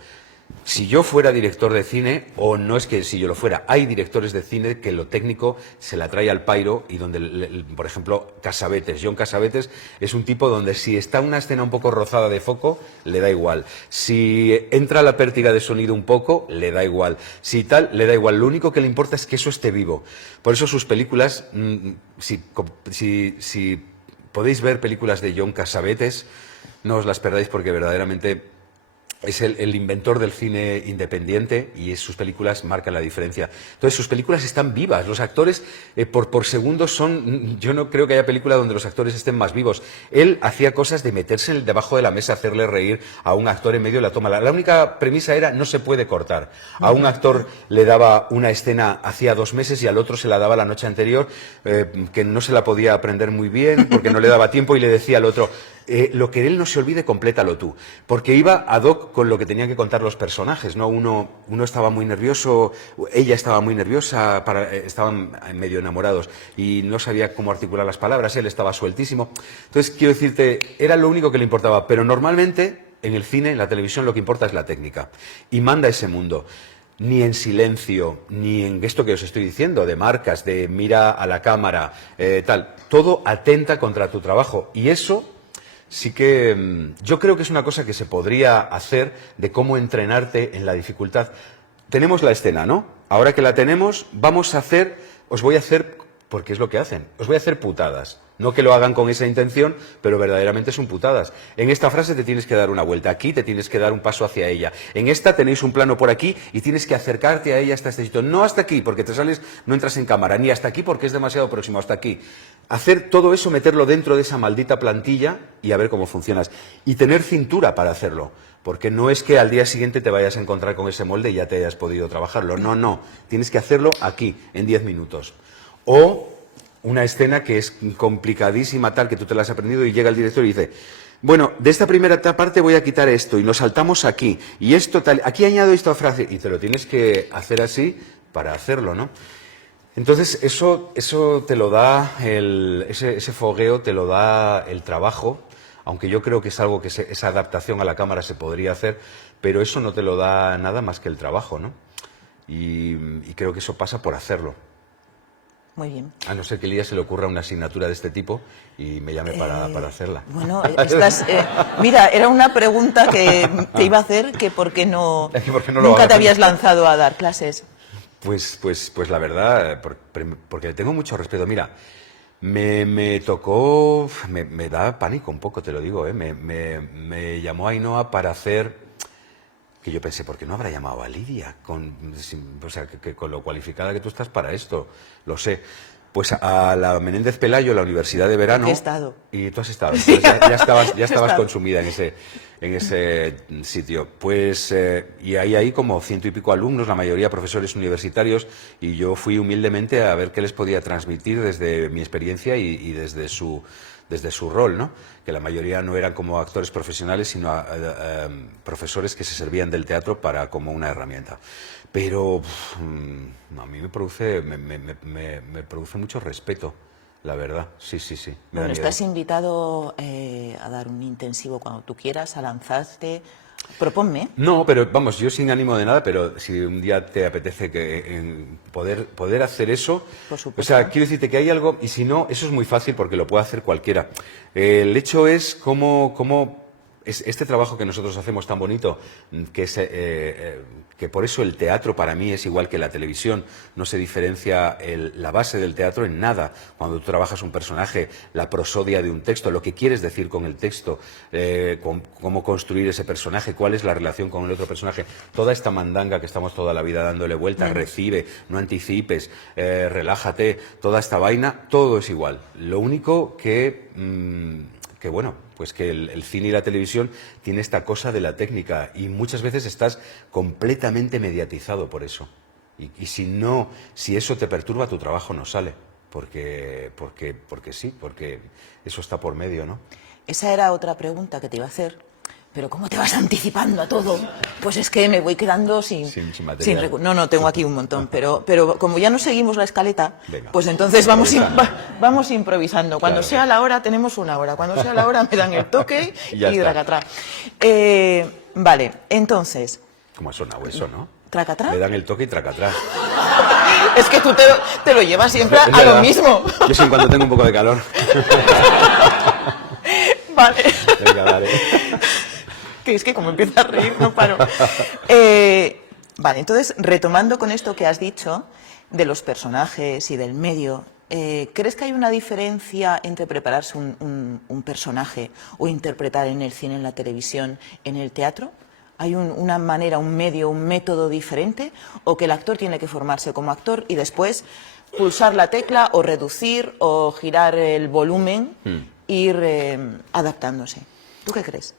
Si yo fuera director de cine, o no es que si yo lo fuera, hay directores de cine que lo técnico se la trae al pairo y donde, por ejemplo, John Cassavetes es un tipo donde si está una escena un poco rozada de foco, le da igual. Si entra la pértiga de sonido un poco, le da igual. Si tal, le da igual. Lo único que le importa es que eso esté vivo. Por eso sus películas, si podéis ver películas de John Cassavetes, no os las perdáis porque verdaderamente... Es el inventor del cine independiente y sus películas marcan la diferencia. Entonces, sus películas están vivas. Los actores, por segundo, son... Yo no creo que haya película donde los actores estén más vivos. Él hacía cosas de meterse debajo de la mesa, hacerle reír a un actor en medio de la toma. La única premisa era, no se puede cortar. A un actor le daba una escena hacía 2 meses y al otro se la daba la noche anterior, que no se la podía aprender muy bien porque no le daba tiempo y le decía al otro... lo que él no se olvide, complétalo tú. Porque iba ad hoc con lo que tenían que contar los personajes, ¿no? Uno estaba muy nervioso, ella estaba muy nerviosa, estaban medio enamorados y no sabía cómo articular las palabras, él estaba sueltísimo. Entonces, quiero decirte, era lo único que le importaba, pero normalmente en el cine, en la televisión, lo que importa es la técnica y manda ese mundo. Ni en silencio, ni en esto que os estoy diciendo, de marcas, de mira a la cámara, tal. Todo atenta contra tu trabajo y eso... Sí que yo creo que es una cosa que se podría hacer de cómo entrenarte en la dificultad. Tenemos la escena, ¿no? Ahora que la tenemos, os voy a hacer, porque es lo que hacen, os voy a hacer putadas. No que lo hagan con esa intención, pero verdaderamente son putadas. En esta frase te tienes que dar una vuelta, aquí te tienes que dar un paso hacia ella. En esta tenéis un plano por aquí y tienes que acercarte a ella hasta este sitio. No hasta aquí, porque te sales, no entras en cámara, ni hasta aquí porque es demasiado próximo, hasta aquí. Hacer todo eso, meterlo dentro de esa maldita plantilla y a ver cómo funcionas. Y tener cintura para hacerlo. Porque no es que al día siguiente te vayas a encontrar con ese molde y ya te hayas podido trabajarlo. No. Tienes que hacerlo aquí, en 10 minutos. O una escena que es complicadísima, tal, que tú te la has aprendido y llega el director y dice, bueno, de esta primera parte voy a quitar esto y lo saltamos aquí. Y esto tal, aquí añado esta frase y te lo tienes que hacer así para hacerlo, ¿no? Entonces, eso te lo da, ese fogueo te lo da el trabajo, aunque yo creo que es algo que esa adaptación a la cámara se podría hacer, pero eso no te lo da nada más que el trabajo, ¿no? Y creo que eso pasa por hacerlo. Muy bien. A no ser que Elías se le ocurra una asignatura de este tipo y me llame para hacerla. Bueno, mira, era una pregunta que te iba a hacer, que ¿por qué no, nunca te habías lanzado a dar clases? Pues la verdad, porque le tengo mucho respeto. Mira, me tocó, me da pánico un poco, te lo digo, ¿eh? Me llamó Ainhoa para hacer, que yo pensé, ¿por qué no habrá llamado a Lidia? O sea, que con lo cualificada que tú estás para esto, lo sé. Pues a la Menéndez Pelayo, la Universidad de Verano. He estado. Y tú has estado. Sí, ya estabas consumida en ese sitio. Pues, y hay como 100 y pico alumnos, la mayoría profesores universitarios, y yo fui humildemente a ver qué les podía transmitir desde mi experiencia y desde su rol, ¿no? Que la mayoría no eran como actores profesionales, sino profesores que se servían del teatro como una herramienta. Pero a mí me produce mucho respeto, la verdad. Sí. Bueno, estás invitado a dar un intensivo cuando tú quieras, a lanzarte. Proponme. No, pero vamos, yo sin ánimo de nada, pero si un día te apetece poder hacer eso, por supuesto. O sea, quiero decirte que hay algo, y si no, eso es muy fácil porque lo puede hacer cualquiera. El hecho es cómo este trabajo que nosotros hacemos tan bonito, que por eso el teatro para mí es igual que la televisión, no se diferencia la base del teatro en nada. Cuando tú trabajas un personaje, la prosodia de un texto, lo que quieres decir con el texto, cómo construir ese personaje, cuál es la relación con el otro personaje, toda esta mandanga que estamos toda la vida dándole vueltas, recibe, no anticipes, relájate, toda esta vaina, todo es igual. Lo único que bueno, pues que el cine y la televisión tiene esta cosa de la técnica y muchas veces estás completamente mediatizado por eso. Y si eso te perturba, tu trabajo no sale. Porque eso está por medio, ¿no? Esa era otra pregunta que te iba a hacer. Pero ¿cómo te vas anticipando a todo? Pues es que me voy quedando sin material. No, tengo aquí un montón, pero como ya no seguimos la escaleta, venga, pues entonces vamos improvisando. Cuando sea la hora, tenemos una hora. Cuando sea la hora, me dan el toque y tracatrá. Vale, entonces... ¿Cómo ha sonado eso, no? ¿Tracatrá? Me dan el toque y tracatrá. Es que tú te lo llevas siempre a lo mismo. Yo sí, cuando tengo un poco de calor. Vale. Venga, dale. Que es que como empieza a reír no paro. Vale, entonces, retomando con esto que has dicho de los personajes y del medio, ¿crees que hay una diferencia entre prepararse un personaje o interpretar en el cine, en la televisión, en el teatro? ¿Hay una manera, un medio, un método diferente? ¿O que el actor tiene que formarse como actor y después pulsar la tecla o reducir o girar el volumen, ir adaptándose? ¿Tú qué crees?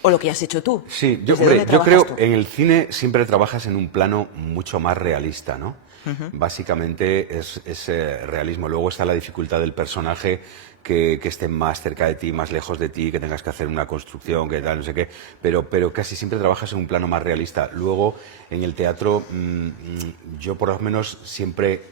¿O lo que has hecho tú? Sí, yo creo que en el cine siempre trabajas en un plano mucho más realista, ¿no? Básicamente es realismo. Luego está la dificultad del personaje, que esté más cerca de ti, más lejos de ti, que tengas que hacer una construcción, que tal, no sé qué, pero casi siempre trabajas en un plano más realista. Luego, en el teatro, yo por lo menos siempre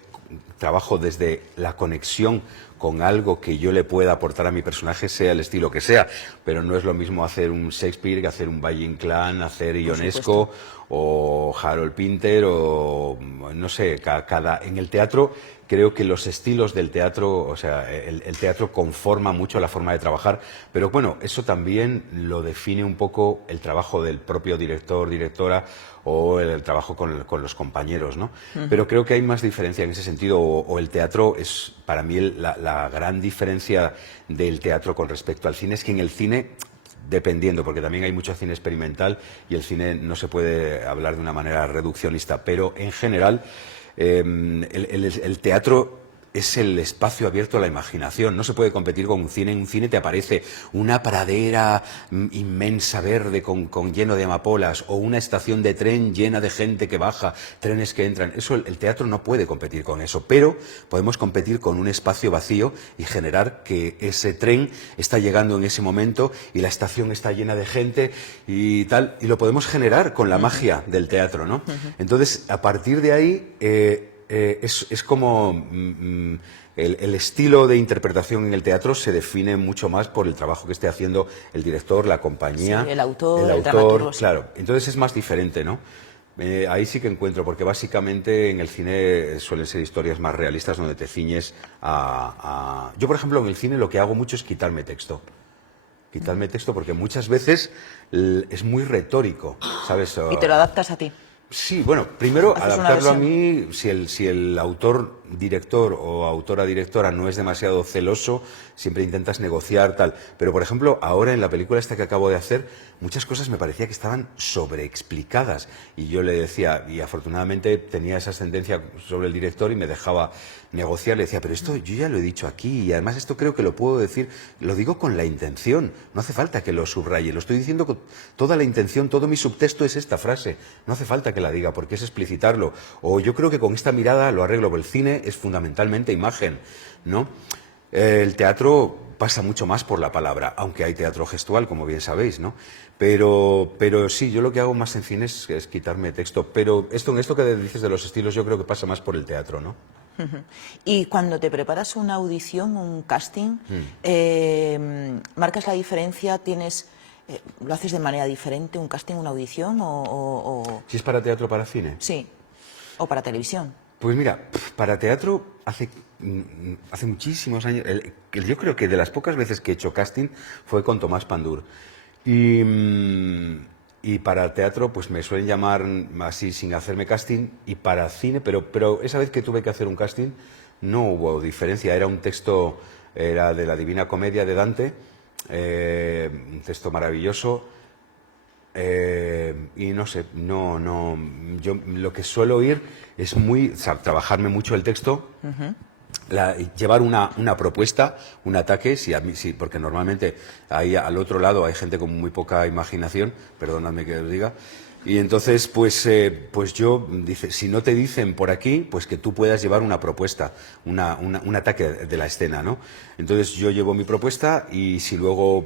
trabajo desde la conexión con algo que yo le pueda aportar a mi personaje, sea el estilo que sea, pero no es lo mismo hacer un Shakespeare que hacer un Valle Inclán, hacer Ionesco o Harold Pinter o no sé, en el teatro creo que los estilos del teatro, o sea, el teatro conforma mucho la forma de trabajar, pero bueno, eso también lo define un poco el trabajo del propio director, directora o el trabajo con los compañeros, ¿no? Pero creo que hay más diferencia en ese sentido, o el teatro es, para mí, la gran diferencia del teatro con respecto al cine es que en el cine, dependiendo, porque también hay mucho cine experimental y el cine no se puede hablar de una manera reduccionista, pero en general el teatro es el espacio abierto a la imaginación. No se puede competir con un cine. En un cine te aparece una pradera inmensa verde lleno de amapolas, o una estación de tren llena de gente que baja, trenes que entran. Eso, el teatro no puede competir con eso, pero podemos competir con un espacio vacío y generar que ese tren está llegando en ese momento y la estación está llena de gente y tal, y lo podemos generar con la magia del teatro, ¿no? Entonces, a partir de ahí, es como el estilo de interpretación en el teatro se define mucho más por el trabajo que esté haciendo el director, la compañía, sí, el autor, el dramaturgo, sí. Claro, entonces es más diferente, ¿no? Ahí sí que encuentro, porque básicamente en el cine suelen ser historias más realistas donde te ciñes a... Yo, por ejemplo, en el cine lo que hago mucho es quitarme texto. Quitarme texto porque muchas veces es muy retórico, ¿sabes? Y te lo adaptas a ti. Sí, bueno, primero Haces adaptarlo a mí, si el autor director o autora directora no es demasiado celoso, siempre intentas negociar tal. Pero, por ejemplo, ahora en la película esta que acabo de hacer, muchas cosas me parecía que estaban sobreexplicadas. Y yo le decía, y afortunadamente tenía esa ascendencia sobre el director y me dejaba negociar, le decía, pero esto yo ya lo he dicho aquí y además esto creo que lo puedo decir, lo digo con la intención, no hace falta que lo subraye, lo estoy diciendo con toda la intención, todo mi subtexto es esta frase, no hace falta que la diga porque es explicitarlo, o yo creo que con esta mirada lo arreglo, el cine es fundamentalmente imagen, ¿no? El teatro pasa mucho más por la palabra, aunque hay teatro gestual, como bien sabéis, ¿no? Pero sí, yo lo que hago más en cine es quitarme texto, pero esto que dices de los estilos yo creo que pasa más por el teatro, ¿no? Y cuando te preparas una audición, un casting, ¿marcas la diferencia? ¿Lo haces de manera diferente, un casting, una audición o...? ¿Si es para teatro o para cine? Sí, o para televisión. Pues mira, para teatro hace muchísimos años, yo creo que de las pocas veces que he hecho casting fue con Tomás Pandur. Y para teatro pues me suelen llamar así sin hacerme casting, y para cine, pero esa vez que tuve que hacer un casting no hubo diferencia, era un texto, era de la Divina Comedia de Dante, un texto maravilloso, y no sé, yo lo que suelo oír es trabajarme mucho el texto, llevar una propuesta, un ataque, sí, porque normalmente ahí al otro lado hay gente con muy poca imaginación, perdóname que os diga, y entonces pues si no te dicen por aquí, pues que tú puedas llevar una propuesta, un ataque de la escena, ¿no? Entonces yo llevo mi propuesta y luego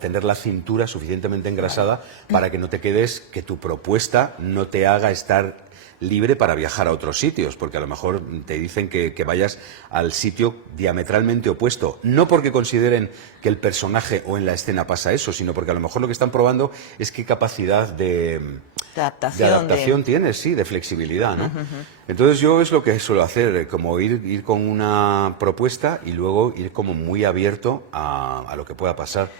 tener la cintura suficientemente engrasada para que no te quedes, que tu propuesta no te haga estar libre para viajar a otros sitios, porque a lo mejor te dicen que vayas al sitio diametralmente opuesto, no porque consideren que el personaje o en la escena pasa eso, sino porque a lo mejor lo que están probando es qué capacidad de adaptación tienes, sí, de flexibilidad, ¿no? Entonces yo es lo que suelo hacer, como ir con una propuesta y luego ir como muy abierto a lo que pueda pasar.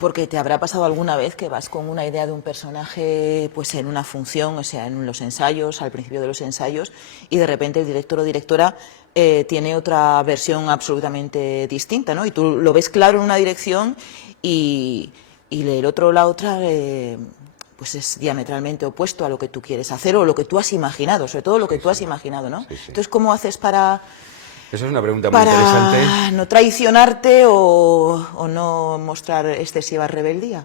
Porque te habrá pasado alguna vez que vas con una idea de un personaje pues en una función, o sea, en los ensayos, al principio de los ensayos, y de repente el director o directora tiene otra versión absolutamente distinta, ¿no? Y tú lo ves claro en una dirección y el otro o la otra pues es diametralmente opuesto a lo que tú quieres hacer o lo que tú has imaginado, sobre todo lo que tú has imaginado, ¿no? Sí, sí. Entonces, ¿cómo haces para...? Esa es una pregunta muy interesante. Para no traicionarte o no mostrar excesiva rebeldía.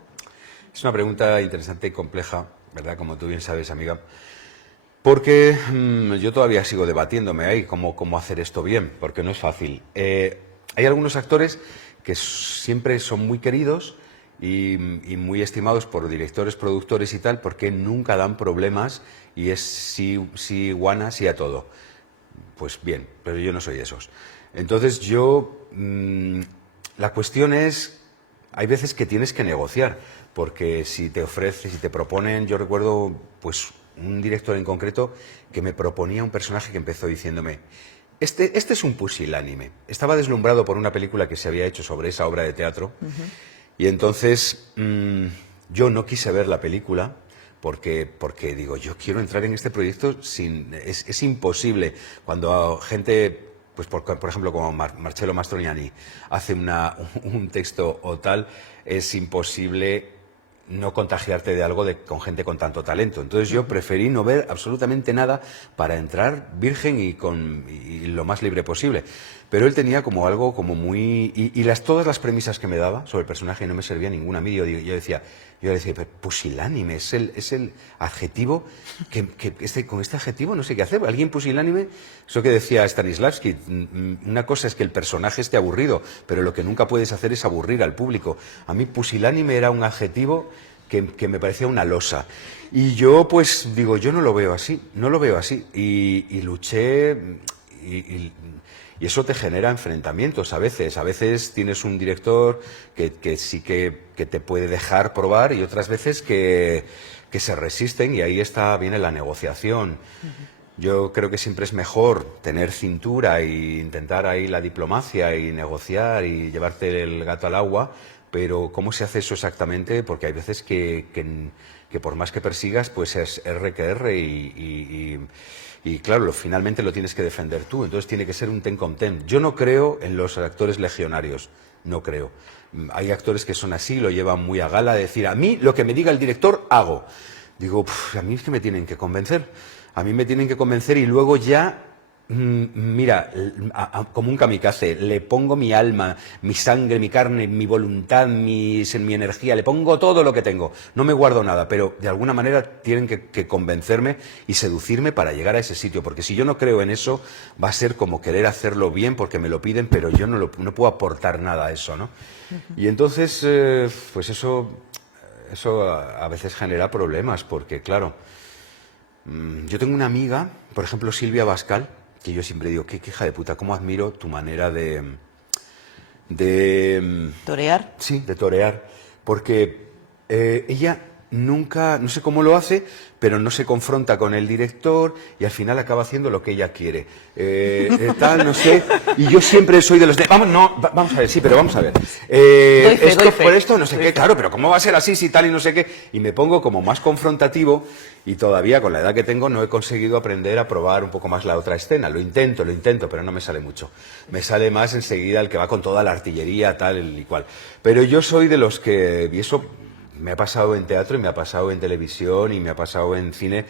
Es una pregunta interesante y compleja, ¿verdad? Como tú bien sabes, amiga. Porque yo todavía sigo debatiéndome ahí cómo hacer esto bien, porque no es fácil. Hay algunos actores que siempre son muy queridos y muy estimados por directores, productores y tal, porque nunca dan problemas y es sí, guana, sí a todo. Pues bien, pero yo no soy de esos. Entonces la cuestión es, hay veces que tienes que negociar, porque si te proponen, yo recuerdo pues un director en concreto que me proponía un personaje que empezó diciéndome, este es un pusilánime. Estaba deslumbrado por una película que se había hecho sobre esa obra de teatro, y entonces yo no quise ver la película, porque digo, yo quiero entrar en este proyecto es imposible cuando gente, pues por ejemplo como Marcello Mastroianni hace un texto o tal, es imposible no contagiarte de algo con gente con tanto talento. Entonces yo preferí no ver absolutamente nada para entrar virgen y lo más libre posible. Pero él tenía como algo como muy... todas las premisas que me daba sobre el personaje no me servía ninguna a mí. Yo decía, pusilánime, es el adjetivo con este adjetivo no sé qué hacer. Alguien pusilánime, eso que decía Stanislavski, una cosa es que el personaje esté aburrido, pero lo que nunca puedes hacer es aburrir al público. A mí pusilánime era un adjetivo que me parecía una losa. Y yo pues digo, yo no lo veo así, y luché y eso te genera enfrentamientos a veces tienes un director que sí que te puede dejar probar y otras veces que se resisten y ahí viene la negociación. Yo creo que siempre es mejor tener cintura e intentar ahí la diplomacia y negociar y llevarte el gato al agua, pero ¿cómo se hace eso exactamente? Porque hay veces que por más que persigas, pues es R que R y claro, finalmente lo tienes que defender tú, entonces tiene que ser un ten con ten. Yo no creo en los actores legionarios, no creo. Hay actores que son así, lo llevan muy a gala, de decir, a mí lo que me diga el director, hago. Digo, a mí es que me tienen que convencer. A mí me tienen que convencer y luego ya, mira, como un kamikaze, le pongo mi alma, mi sangre, mi carne, mi voluntad, mi energía, le pongo todo lo que tengo. No me guardo nada, pero de alguna manera tienen que convencerme y seducirme para llegar a ese sitio, porque si yo no creo en eso, va a ser como querer hacerlo bien porque me lo piden, pero yo no puedo aportar nada a eso, ¿no? Y entonces, pues eso a veces genera problemas, porque claro, yo tengo una amiga, por ejemplo Silvia Bascal, que yo siempre digo, qué hija de puta, cómo admiro tu manera de ¿Torear? Sí, de torear, porque ella nunca, no sé cómo lo hace, pero no se confronta con el director y al final acaba haciendo lo que ella quiere. No sé, y yo siempre soy de los de, vamos a ver, sí, pero vamos a ver. Doy fe. Por esto, no sé qué, claro, pero ¿cómo va a ser así, si tal y no sé qué? Y me pongo como más confrontativo y todavía con la edad que tengo no he conseguido aprender a probar un poco más la otra escena. Lo intento, pero no me sale mucho. Me sale más enseguida el que va con toda la artillería, tal y cual. Pero yo soy de los que, y eso me ha pasado en teatro y me ha pasado en televisión y me ha pasado en cine,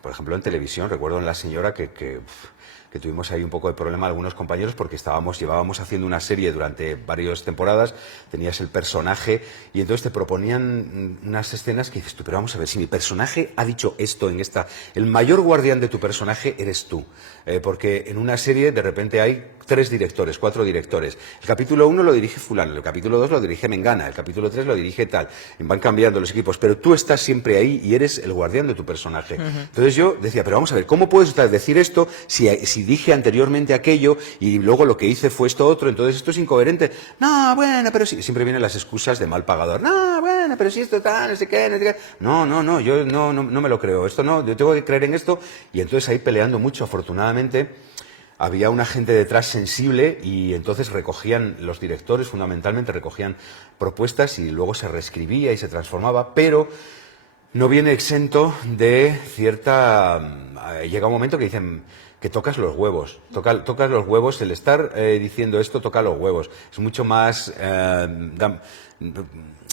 por ejemplo, en televisión. Recuerdo en La Señora que tuvimos ahí un poco de problema algunos compañeros porque llevábamos haciendo una serie durante varias temporadas, tenías el personaje y entonces te proponían unas escenas que dices tú, pero vamos a ver, si mi personaje ha dicho esto en esta... El mayor guardián de tu personaje eres tú, porque en una serie de repente hay 3 directores, 4 directores. El capítulo 1 lo dirige fulano, el capítulo 2 lo dirige Mengana, el capítulo 3 lo dirige tal. Van cambiando los equipos, pero tú estás siempre ahí y eres el guardián de tu personaje. Entonces yo decía, pero vamos a ver, ¿cómo puedes decir esto si dije anteriormente aquello y luego lo que hice fue esto otro? Entonces esto es incoherente. No, bueno, pero sí. Siempre vienen las excusas de mal pagador. No, bueno, pero si esto tal, no sé qué, no sé qué. No, yo no me lo creo. Esto no, yo tengo que creer en esto. Y entonces ahí peleando mucho, afortunadamente había una gente detrás sensible y entonces los directores fundamentalmente recogían propuestas y luego se reescribía y se transformaba, pero no viene exento de llega un momento que dicen que tocas los huevos, tocas los huevos, el estar diciendo esto toca los huevos, es mucho más,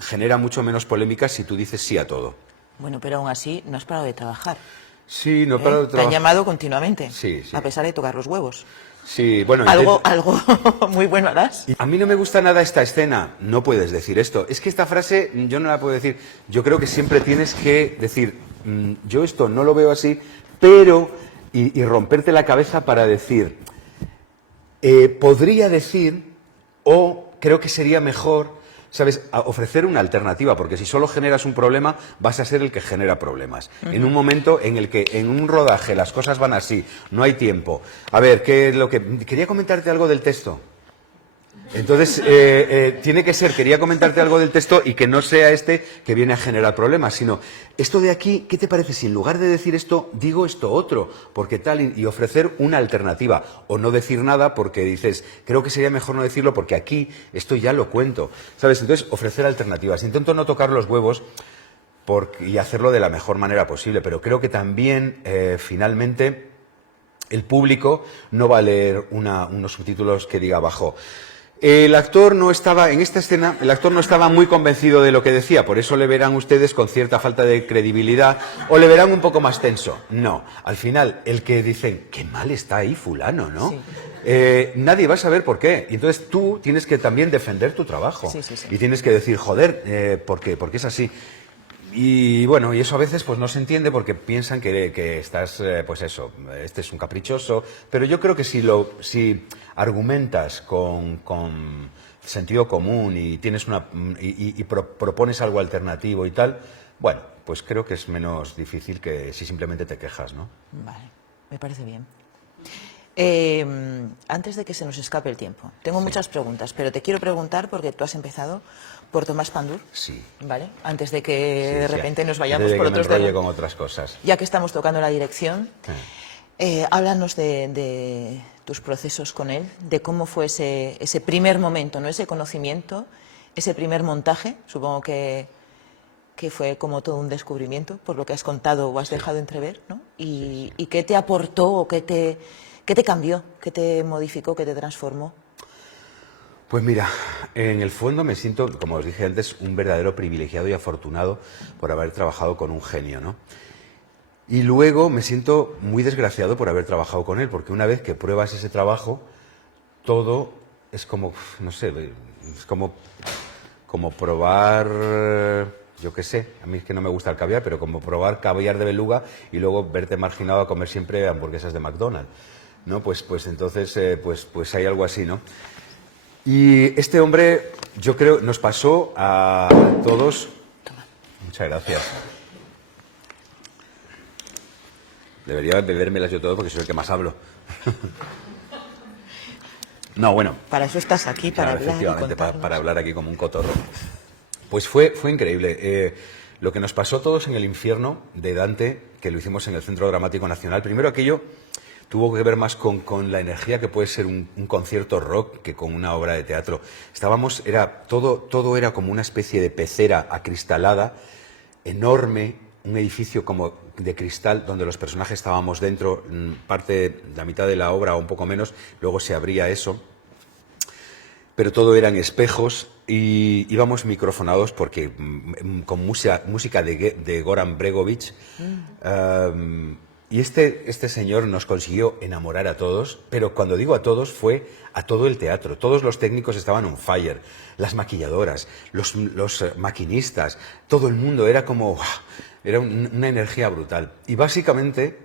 genera mucho menos polémicas si tú dices sí a todo. Bueno, pero aún así no has parado de trabajar. Sí, no he parado de trabajar. Te han llamado continuamente, sí. A pesar de tocar los huevos. Sí, bueno... Algo muy bueno harás. A mí no me gusta nada esta escena. No puedes decir esto. Es que esta frase yo no la puedo decir. Yo creo que siempre tienes que decir, yo esto no lo veo así, pero... Y romperte la cabeza para decir, podría decir, o creo que sería mejor... ¿Sabes? Ofrecer una alternativa, porque si solo generas un problema, vas a ser el que genera problemas. En un momento en el que en un rodaje las cosas van así, no hay tiempo. A ver, ¿qué es lo que...? Quería comentarte algo del texto. Entonces, tiene que ser, quería comentarte algo del texto y que no sea este que viene a generar problemas, sino esto de aquí, ¿qué te parece si en lugar de decir esto, digo esto otro? Porque tal, y ofrecer una alternativa, o no decir nada porque dices, creo que sería mejor no decirlo porque aquí esto ya lo cuento, ¿sabes? Entonces, ofrecer alternativas. Intento no tocar los huevos y hacerlo de la mejor manera posible, pero creo que también, finalmente, el público no va a leer unos subtítulos que diga abajo, El actor no estaba, en esta escena, el actor no estaba muy convencido de lo que decía, por eso le verán ustedes con cierta falta de credibilidad o le verán un poco más tenso. No, al final, el que dicen, qué mal está ahí fulano, ¿no? Sí. Nadie va a saber por qué. Y entonces tú tienes que también defender tu trabajo. Sí, sí, sí. Y tienes que decir, joder, ¿por qué? Porque es así. Y bueno, y eso a veces pues no se entiende porque piensan que estás, pues eso, este es un caprichoso, pero yo creo que si argumentas con sentido común y tienes propones algo alternativo y tal, bueno, pues creo que es menos difícil que si simplemente te quejas, ¿no? Vale, me parece bien. Antes de que se nos escape el tiempo, tengo muchas preguntas, pero te quiero preguntar porque tú has empezado por Tomás Pandur, Sí. ¿vale? Antes de que Sí, de sí, repente nos antes vayamos de por que me otros enrolle temas. con otras cosas. Ya que estamos tocando la dirección, háblanos de tus procesos con él, de cómo fue ese primer momento, ¿no? Ese conocimiento, ese primer montaje, supongo que fue como todo un descubrimiento, por lo que has contado o has dejado entrever, ¿no? Y qué te aportó o qué te cambió, qué te modificó, qué te transformó. Pues mira, en el fondo me siento, como os dije antes, un verdadero privilegiado y afortunado por haber trabajado con un genio, ¿no? Y luego me siento muy desgraciado por haber trabajado con él, porque una vez que pruebas ese trabajo, todo es como, no sé, es como probar, yo qué sé, a mí es que no me gusta el caviar, pero como probar caviar de beluga y luego verte marginado a comer siempre hamburguesas de McDonald's, ¿no? Pues entonces, pues hay algo así, ¿no? Y este hombre, yo creo, nos pasó a todos... Muchas gracias. Debería bebérmelas yo todo porque soy el que más hablo. No, bueno. Para eso estás aquí, para Claro, hablar y efectivamente, contarnos. para hablar aquí como un cotorro. Pues fue increíble. Lo que nos pasó todos en el infierno de Dante, que lo hicimos en el Centro Dramático Nacional, primero aquello tuvo que ver más con la energía que puede ser un concierto rock que con una obra de teatro. Todo era como una especie de pecera acristalada, enorme, un edificio como de cristal donde los personajes estábamos dentro, la mitad de la obra o un poco menos, luego se abría eso, pero todo eran espejos y íbamos microfonados porque con música de Goran Bregovic. Y este señor nos consiguió enamorar a todos, pero cuando digo a todos fue a todo el teatro. Todos los técnicos estaban on fire, las maquilladoras, los maquinistas, todo el mundo era como... Era una energía brutal. Y básicamente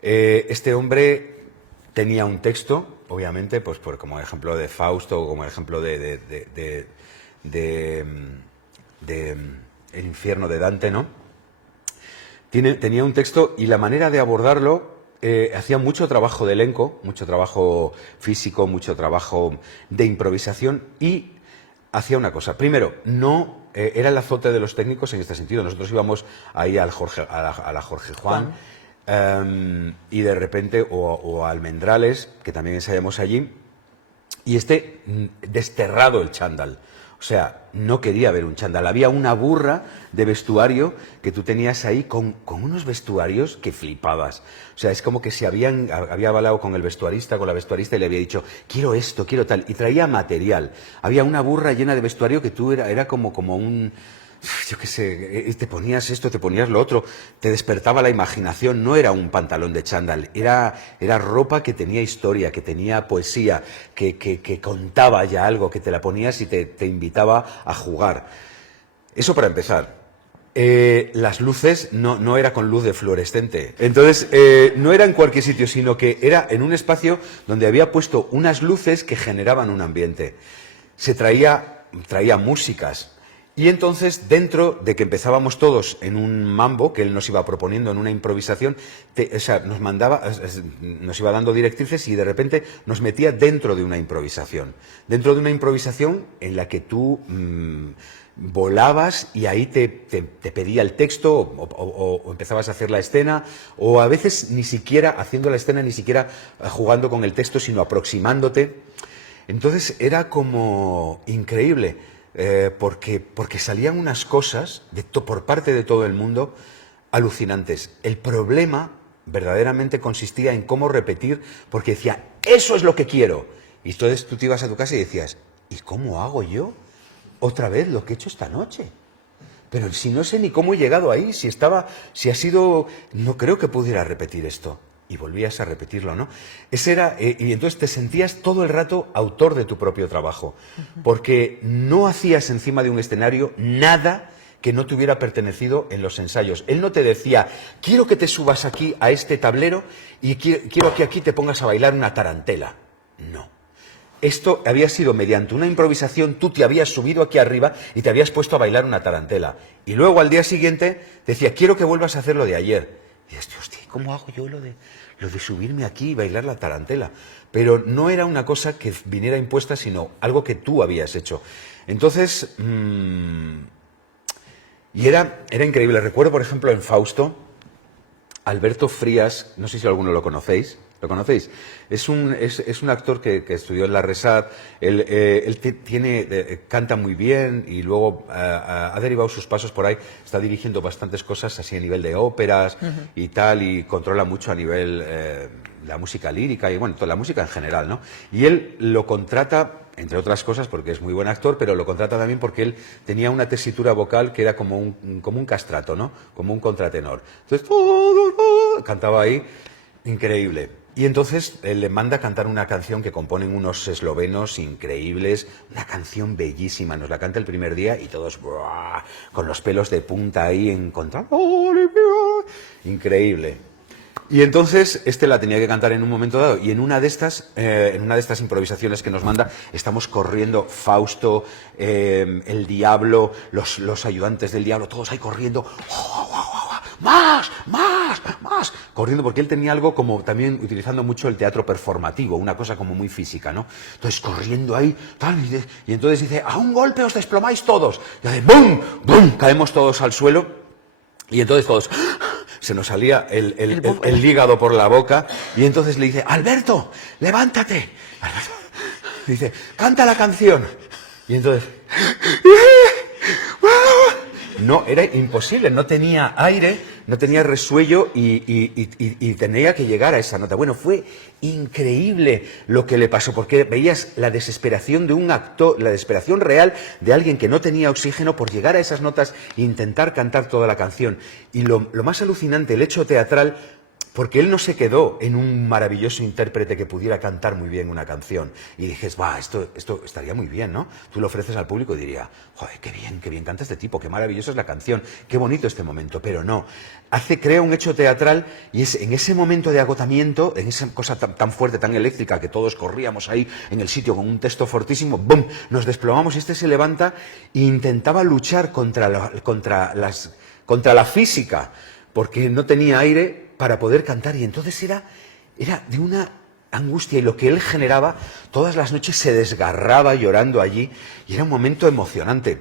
este hombre tenía un texto, obviamente, pues como ejemplo de Fausto o como ejemplo de El infierno de Dante, ¿no? Tenía un texto y la manera de abordarlo hacía mucho trabajo de elenco, mucho trabajo físico, mucho trabajo de improvisación y hacía una cosa. Primero, no era el azote de los técnicos en este sentido. Nosotros íbamos ahí a la Jorge Juan y de repente, o a Almendrales, que también ensayamos allí, y desterrado el chándal. O sea, no quería ver un chándal. Había una burra de vestuario que tú tenías ahí con unos vestuarios que flipabas. O sea, es como que había hablado con el vestuarista, con la vestuarista y le había dicho, quiero esto, quiero tal. Y traía material. Había una burra llena de vestuario que tú era como un... Yo qué sé, te ponías esto, te ponías lo otro, te despertaba la imaginación, no era un pantalón de chándal, era ropa que tenía historia, que tenía poesía, que contaba ya algo, que te la ponías y te invitaba a jugar. Eso para empezar. Las luces no era con luz de fluorescente, entonces no era en cualquier sitio, sino que era en un espacio donde había puesto unas luces que generaban un ambiente. Se traía músicas. Y entonces, dentro de que empezábamos todos en un mambo, que él nos iba proponiendo en una improvisación, nos iba dando directrices y de repente nos metía dentro de una improvisación. Dentro de una improvisación en la que tú volabas y ahí te pedía el texto o empezabas a hacer la escena, o a veces ni siquiera haciendo la escena, ni siquiera jugando con el texto, sino aproximándote. Entonces era como increíble. Porque salían unas cosas por parte de todo el mundo alucinantes. El problema verdaderamente consistía en cómo repetir, porque decía, eso es lo que quiero. Y entonces tú te ibas a tu casa y decías, ¿y cómo hago yo otra vez lo que he hecho esta noche? Pero si no sé ni cómo he llegado ahí, si ha sido, no creo que pudiera repetir esto. Y volvías a repetirlo, ¿no? Ese era, y entonces te sentías todo el rato autor de tu propio trabajo, porque no hacías encima de un escenario nada que no te hubiera pertenecido en los ensayos. Él no te decía, quiero que te subas aquí a este tablero y quiero que aquí te pongas a bailar una tarantela. No. Esto había sido mediante una improvisación, tú te habías subido aquí arriba y te habías puesto a bailar una tarantela. Y luego al día siguiente te decía, quiero que vuelvas a hacer lo de ayer. Y dices, hostia, ¿cómo hago yo lo de subirme aquí y bailar la tarantela? Pero no era una cosa que viniera impuesta, sino algo que tú habías hecho. Entonces, y era increíble. Recuerdo, por ejemplo, en Fausto, Alberto Frías, no sé si alguno lo conocéis. ¿Lo conocéis? Es un actor que estudió en la RESAT, él canta muy bien y luego ha derivado sus pasos por ahí, está dirigiendo bastantes cosas así a nivel de óperas y tal, y controla mucho a nivel la música lírica y bueno, toda la música en general, ¿no? Y él lo contrata, entre otras cosas, porque es muy buen actor, pero lo contrata también porque él tenía una tesitura vocal que era como un castrato, ¿no? Como un contratenor. Entonces, cantaba ahí, increíble. Y entonces él le manda a cantar una canción que componen unos eslovenos increíbles, una canción bellísima, nos la canta el primer día y todos ¡buah!, con los pelos de punta ahí en contra. Increíble. Y entonces la tenía que cantar en un momento dado y en una de estas improvisaciones que nos manda, estamos corriendo Fausto, el diablo, los ayudantes del diablo, todos ahí corriendo. ¡Más! Corriendo, porque él tenía algo como también utilizando mucho el teatro performativo, una cosa como muy física, ¿no? Entonces, corriendo ahí, tal, y entonces dice, a un golpe os desplomáis todos. Y hace, ¡bum! ¡Bum! Caemos todos al suelo, y entonces todos, se nos salía el hígado por la boca, y entonces le dice, Alberto, levántate. Alberto, dice, canta la canción. Y entonces, no, era imposible, no tenía aire, no tenía resuello y tenía que llegar a esa nota. Bueno, fue increíble lo que le pasó, porque veías la desesperación de un actor, la desesperación real de alguien que no tenía oxígeno por llegar a esas notas e intentar cantar toda la canción. Y lo más alucinante, el hecho teatral, porque él no se quedó en un maravilloso intérprete que pudiera cantar muy bien una canción. Y dices, va, esto estaría muy bien, ¿no? Tú lo ofreces al público y diría, joder, qué bien canta este tipo, qué maravillosa es la canción, qué bonito este momento. Pero no, crea un hecho teatral y es en ese momento de agotamiento, en esa cosa tan fuerte, tan eléctrica, que todos corríamos ahí en el sitio con un texto fortísimo, ¡bum!, nos desplomamos y se levanta e intentaba luchar contra la física, porque no tenía aire para poder cantar, y entonces era de una angustia, y lo que él generaba, todas las noches se desgarraba llorando allí, y era un momento emocionante.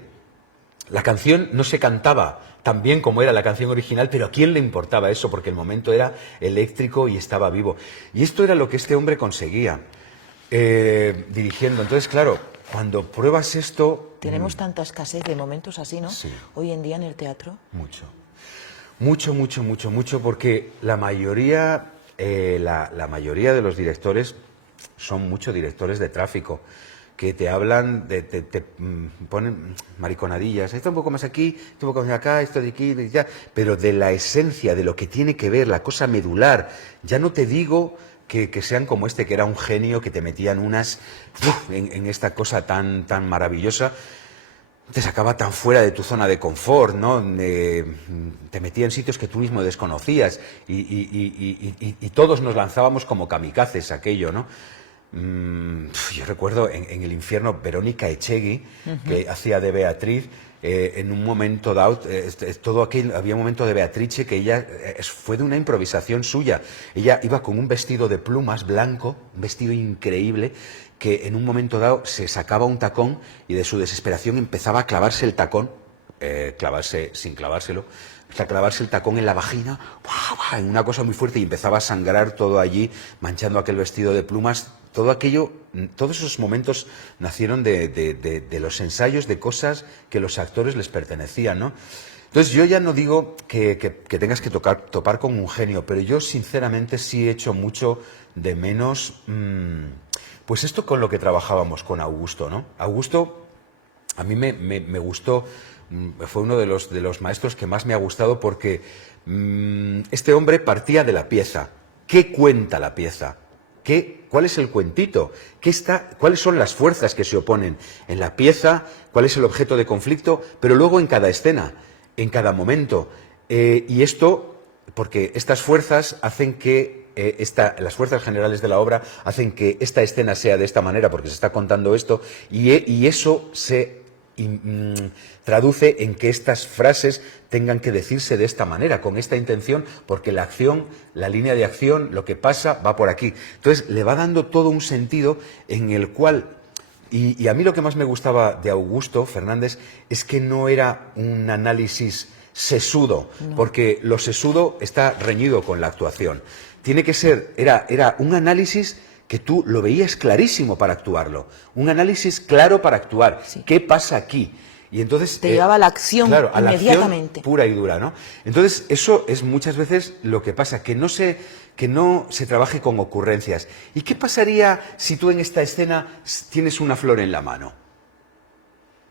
La canción no se cantaba tan bien como era la canción original, pero ¿a quién le importaba eso? Porque el momento era eléctrico y estaba vivo. Y esto era lo que este hombre conseguía dirigiendo. Entonces, claro, cuando pruebas esto... Tenemos tanta escasez de momentos así, ¿no? Sí. Hoy en día en el teatro. Mucho, porque la mayoría de los directores son muchos directores de tráfico, que te hablan, te ponen mariconadillas, esto un poco más aquí, esto un poco más acá, esto de aquí, de allá, pero de la esencia, de lo que tiene que ver, la cosa medular. Ya no te digo que sean como este, que era un genio, que te metían unas en esta cosa tan maravillosa, te sacaba tan fuera de tu zona de confort, ¿no? Te metía en sitios que tú mismo desconocías y todos nos lanzábamos como kamikazes aquello, ¿no? Yo recuerdo en El infierno Verónica Echegui, que hacía de Beatriz, en un momento dado, había un momento de Beatrice que ella fue de una improvisación suya. Ella iba con un vestido de plumas blanco, un vestido increíble, que en un momento dado se sacaba un tacón y de su desesperación empezaba a clavarse el tacón, sin clavárselo, a clavarse el tacón en la vagina, en una cosa muy fuerte, y empezaba a sangrar todo allí, manchando aquel vestido de plumas. Todo aquello, todos esos momentos nacieron de los ensayos, de cosas que los actores les pertenecían, ¿no? Entonces yo ya no digo que tengas que topar con un genio, pero yo sinceramente sí he hecho mucho de menos Pues esto con lo que trabajábamos con Augusto, ¿no? Augusto, a mí me gustó, fue uno de los maestros que más me ha gustado porque este hombre partía de la pieza. ¿Qué cuenta la pieza? ¿Cuál es el cuentito? ¿Cuáles son las fuerzas que se oponen en la pieza? ¿Cuál es el objeto de conflicto? Pero luego en cada escena, en cada momento. Y esto, porque estas fuerzas hacen que las fuerzas generales de la obra hacen que esta escena sea de esta manera, porque se está contando esto, y eso se traduce en que estas frases tengan que decirse de esta manera, con esta intención, porque la acción, la línea de acción, lo que pasa, va por aquí. Entonces, le va dando todo un sentido en el cual... Y a mí lo que más me gustaba de Augusto Fernández es que no era un análisis sesudo, porque lo sesudo está reñido con la actuación. Tiene que ser, era un análisis que tú lo veías clarísimo para actuarlo, un análisis claro para actuar. Sí. ¿Qué pasa aquí? Y entonces te llevaba a la acción, claro, inmediatamente. A la acción pura y dura, ¿no? Entonces, eso es muchas veces lo que pasa, que no se trabaje con ocurrencias. ¿Y qué pasaría si tú en esta escena tienes una flor en la mano?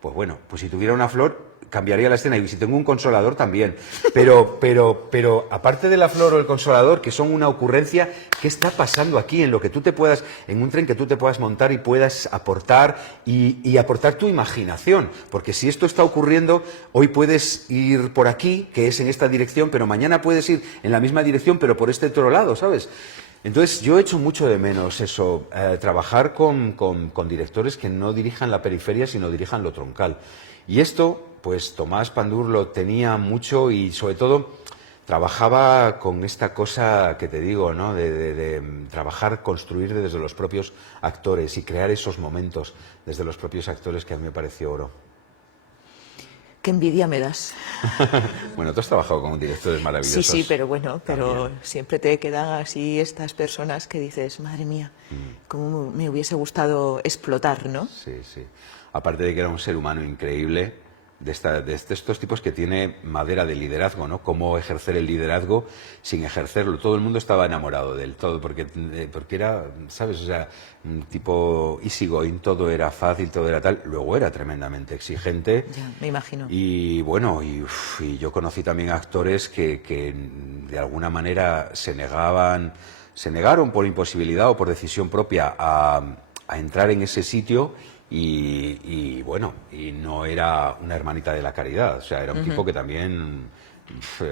Pues bueno, pues si tuviera una flor, cambiaría la escena, y si tengo un consolador también, pero aparte de la flor o el consolador, que son una ocurrencia, ¿qué está pasando aquí? En lo que tú te puedas, en un tren que tú te puedas montar y puedas aportar y aportar tu imaginación, porque si esto está ocurriendo, hoy puedes ir por aquí, que es en esta dirección, pero mañana puedes ir en la misma dirección, pero por este otro lado, ¿sabes? Entonces, yo echo mucho de menos eso, trabajar con directores que no dirijan la periferia, sino dirijan lo troncal. Y esto, pues Tomás Pandur lo tenía mucho y sobre todo trabajaba con esta cosa que te digo, ¿no? De trabajar, construir desde los propios actores y crear esos momentos desde los propios actores, que a mí me pareció oro. Qué envidia me das. Bueno, tú has trabajado con directores maravillosos. Sí, pero bueno, pero siempre te quedan así estas personas que dices, madre mía, cómo me hubiese gustado explotar, ¿no? Sí, sí. Aparte de que era un ser humano increíble, de estos tipos que tiene madera de liderazgo, ¿no? Cómo ejercer el liderazgo sin ejercerlo. Todo el mundo estaba enamorado de él, todo, porque era, ¿sabes? O sea, un tipo easygoing, todo era fácil, todo era tal. Luego era tremendamente exigente. Ya, me imagino. Y bueno, y yo conocí también actores que de alguna manera se negaron por imposibilidad o por decisión propia a entrar en ese sitio. Y bueno, y no era una hermanita de la caridad, o sea, era un tipo que también...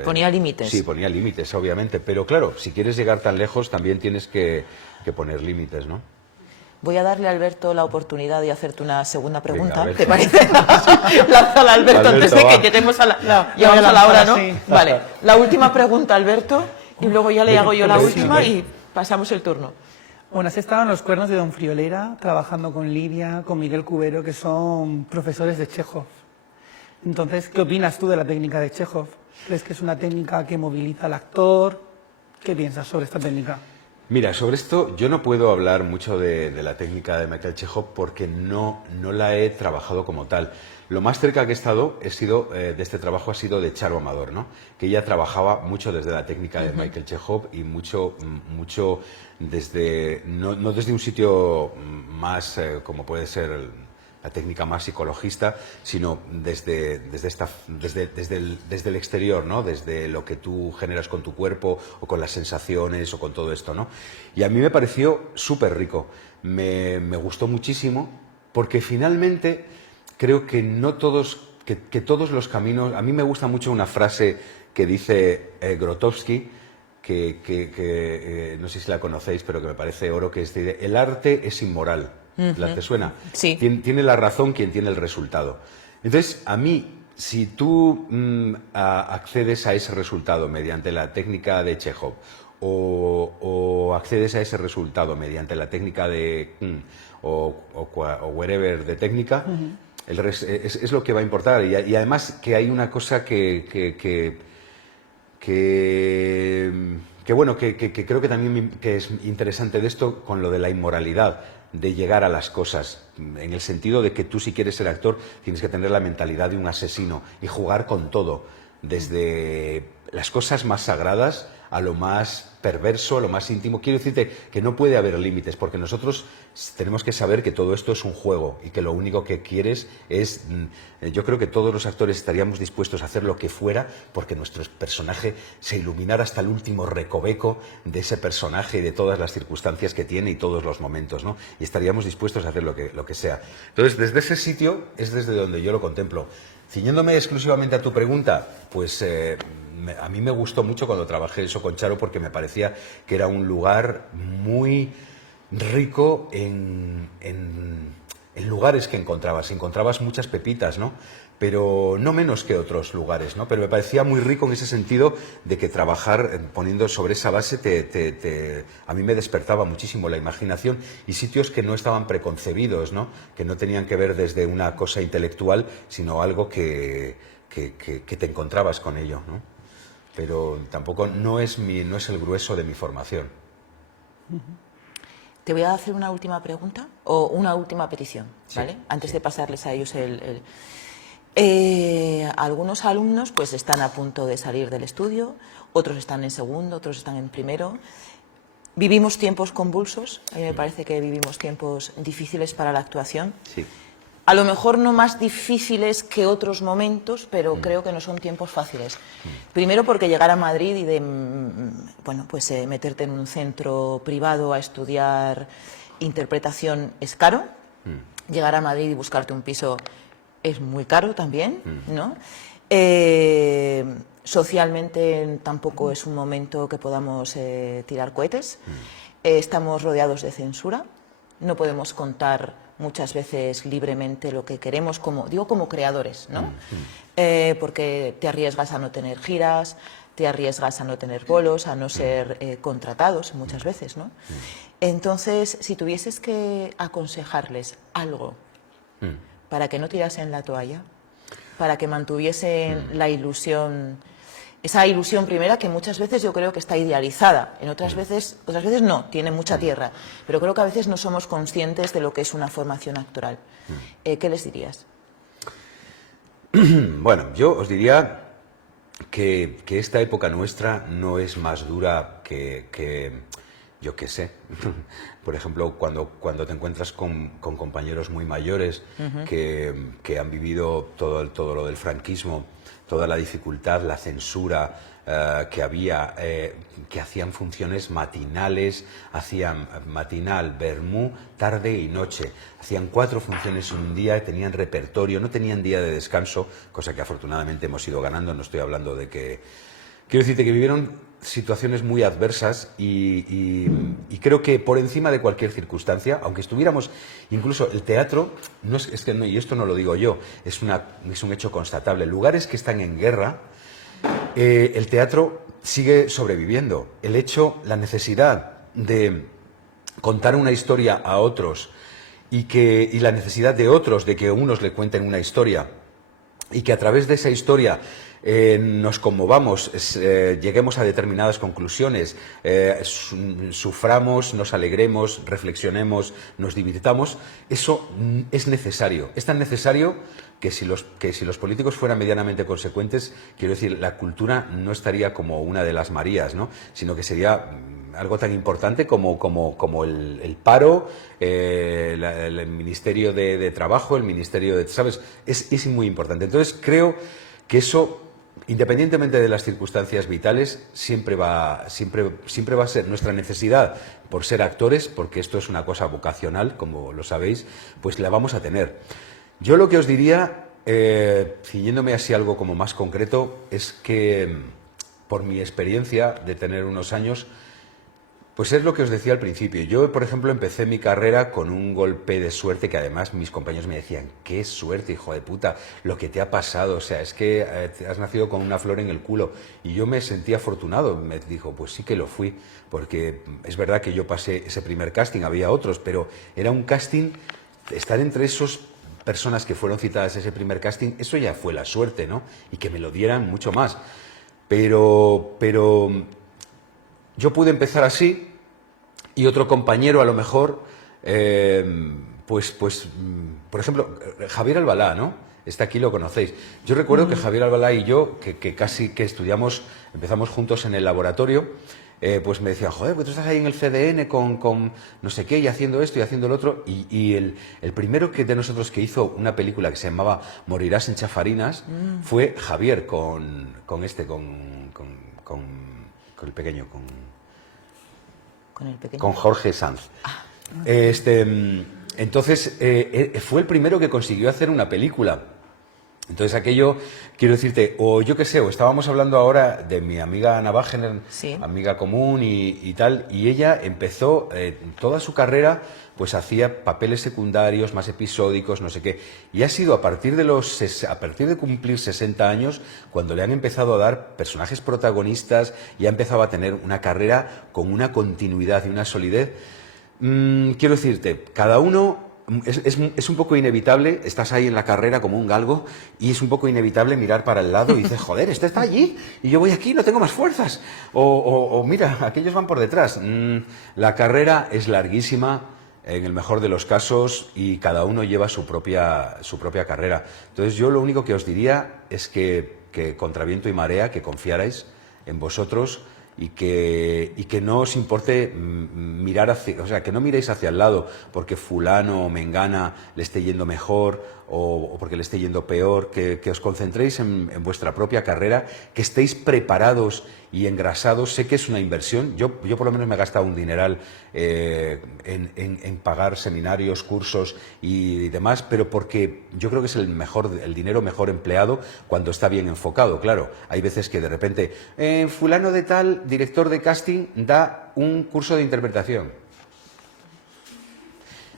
ponía límites. Sí, ponía límites, obviamente, pero claro, si quieres llegar tan lejos también tienes que poner límites, ¿no? Voy a darle a Alberto la oportunidad de hacerte una segunda pregunta. Venga, ¿Te parece? Lánzala, Alberto, antes de que lleguemos a la hora, ¿no? Sí. Vale, la última pregunta, Alberto, y luego ya le hago yo la última y pasamos el turno. Bueno, has estado en Los Cuernos de Don Friolera, trabajando con Lidia, con Miguel Cubero, que son profesores de Chejov. Entonces, ¿qué opinas tú de la técnica de Chejov? ¿Crees que es una técnica que moviliza al actor? ¿Qué piensas sobre esta técnica? Mira, sobre esto yo no puedo hablar mucho de la técnica de Michael Chekhov porque no la he trabajado como tal. Lo más cerca que he estado de este trabajo ha sido de Charo Amador, ¿no? Que ella trabajaba mucho desde la técnica de Michael Chekhov y mucho desde, no desde un sitio más como puede ser la técnica más psicologista, sino desde el exterior, ¿no? Desde lo que tú generas con tu cuerpo o con las sensaciones o con todo esto, ¿no? Y a mí me pareció súper rico, me gustó muchísimo porque finalmente creo que no todos, que todos los caminos... A mí me gusta mucho una frase que dice Grotowski, que no sé si la conocéis, pero que me parece oro, que es de, el arte es inmoral. ¿Te suena? Sí. Tiene la razón quien tiene el resultado. Entonces, a mí, si tú accedes a ese resultado mediante la técnica de Chekhov o accedes a ese resultado mediante la técnica de o wherever de técnica, es lo que va a importar. Y además que hay una cosa que bueno, que creo que también que es interesante de esto con lo de la inmoralidad, de llegar a las cosas, en el sentido de que tú, si quieres ser actor, tienes que tener la mentalidad de un asesino y jugar con todo, desde las cosas más sagradas a lo más perverso, a lo más íntimo. Quiero decirte que no puede haber límites, porque nosotros tenemos que saber que todo esto es un juego y que lo único que quieres es... Yo creo que todos los actores estaríamos dispuestos a hacer lo que fuera porque nuestro personaje se iluminara hasta el último recoveco de ese personaje y de todas las circunstancias que tiene y todos los momentos, ¿no? Y estaríamos dispuestos a hacer lo que sea. Entonces, desde ese sitio es desde donde yo lo contemplo. Ciñéndome exclusivamente a tu pregunta, pues a mí me gustó mucho cuando trabajé eso con Charo porque me parecía que era un lugar muy rico en lugares que encontrabas muchas pepitas, ¿no? Pero no menos que otros lugares, ¿no? Pero me parecía muy rico en ese sentido de que trabajar poniendo sobre esa base a mí me despertaba muchísimo la imaginación y sitios que no estaban preconcebidos, ¿no? Que no tenían que ver desde una cosa intelectual, sino algo que te encontrabas con ello, ¿no? Pero tampoco no es el grueso de mi formación. Te voy a hacer una última pregunta o una última petición, ¿vale? Sí, Antes sí. de pasarles a ellos algunos alumnos pues están a punto de salir del estudio, otros están en segundo, otros están en primero. Vivimos tiempos convulsos, a mí me parece que vivimos tiempos difíciles para la actuación. Sí. A lo mejor no más difíciles que otros momentos, pero creo que no son tiempos fáciles. Primero porque llegar a Madrid y meterte en un centro privado a estudiar interpretación es caro. Llegar a Madrid y buscarte un piso es muy caro también, ¿no? Socialmente tampoco es un momento que podamos tirar cohetes. Estamos rodeados de censura. No podemos contar muchas veces libremente lo que queremos, como creadores, ¿no? Porque te arriesgas a no tener giras, te arriesgas a no tener bolos, a no ser contratados muchas veces, ¿no? Entonces, si tuvieses que aconsejarles algo para que no tirasen la toalla, para que mantuviesen la ilusión, esa ilusión primera que muchas veces yo creo que está idealizada, en otras veces no, tiene mucha tierra, pero creo que a veces no somos conscientes de lo que es una formación actoral. ¿Qué les dirías? Bueno, yo os diría que esta época nuestra no es más dura que yo qué sé. Por ejemplo, cuando te encuentras con compañeros muy mayores que han vivido todo lo del franquismo, toda la dificultad, la censura que había, que hacían funciones matinales, hacían matinal, vermú, tarde y noche. Hacían 4 funciones en un día, tenían repertorio, no tenían día de descanso, cosa que afortunadamente hemos ido ganando. No estoy hablando de que... Quiero decirte que vivieron situaciones muy adversas y creo que por encima de cualquier circunstancia, aunque estuviéramos, incluso el teatro, y esto no lo digo yo, es un hecho constatable, lugares que están en guerra, el teatro sigue sobreviviendo. La necesidad de contar una historia a otros y la necesidad de otros de que unos le cuenten una historia y que a través de esa historia nos conmovamos, lleguemos a determinadas conclusiones, suframos, nos alegremos, reflexionemos, nos divirtamos, eso es necesario. Es tan necesario que si los políticos fueran medianamente consecuentes, quiero decir, la cultura no estaría como una de las Marías, ¿no? Sino que sería algo tan importante como el paro, el Ministerio de Trabajo, el Ministerio de... ¿Sabes? Es muy importante. Entonces creo que eso, independientemente de las circunstancias vitales, siempre va a ser nuestra necesidad por ser actores, porque esto es una cosa vocacional, como lo sabéis, pues la vamos a tener. Yo lo que os diría, ciñéndome así algo como más concreto, es que por mi experiencia de tener unos años, pues es lo que os decía al principio. Yo, por ejemplo, empecé mi carrera con un golpe de suerte que además mis compañeros me decían, qué suerte, hijo de puta, lo que te ha pasado, o sea, es que has nacido con una flor en el culo. Y yo me sentí afortunado, me dijo, pues sí que lo fui, porque es verdad que yo pasé ese primer casting, había otros, pero era un casting, estar entre esas personas que fueron citadas a ese primer casting, eso ya fue la suerte, ¿no? Y que me lo dieran mucho más. Pero yo pude empezar así y otro compañero a lo mejor, por ejemplo, Javier Albalá, ¿no? está aquí, lo conocéis. Yo recuerdo que Javier Albalá y yo, que casi que estudiamos, empezamos juntos en el laboratorio, pues me decían, joder, pues tú estás ahí en el CDN con no sé qué y haciendo esto y haciendo lo otro. Y el primero de nosotros que hizo una película que se llamaba Morirás en Chafarinas fue Javier con el pequeño, Con el pequeño. con Jorge Sanz. Entonces, fue el primero que consiguió hacer una película. Entonces aquello, quiero decirte, o yo qué sé, o estábamos hablando ahora de mi amiga Ana Wagener, Sí. amiga común y tal, y ella empezó toda su carrera, pues hacía papeles secundarios, más episódicos, no sé qué, y ha sido a partir de cumplir 60 años cuando le han empezado a dar personajes protagonistas y ha empezado a tener una carrera con una continuidad y una solidez. Quiero decirte, cada uno... Es un poco inevitable, estás ahí en la carrera como un galgo y es un poco inevitable mirar para el lado y dices, joder, este está allí y yo voy aquí, no tengo más fuerzas. O mira, aquellos van por detrás. La carrera es larguísima, en el mejor de los casos, y cada uno lleva su propia carrera. Entonces yo lo único que os diría es que contra viento y marea, que confiarais en vosotros, y que no os importe mirar hacia, o sea, que no miréis hacia el lado porque fulano o mengana le esté yendo mejor o porque le esté yendo peor, que os concentréis en vuestra propia carrera, que estéis preparados y engrasados. Sé que es una inversión, yo por lo menos me he gastado un dineral en pagar seminarios, cursos y demás, pero porque yo creo que es el dinero mejor empleado cuando está bien enfocado. Claro, hay veces que de repente fulano de tal, director de casting, da un curso de interpretación.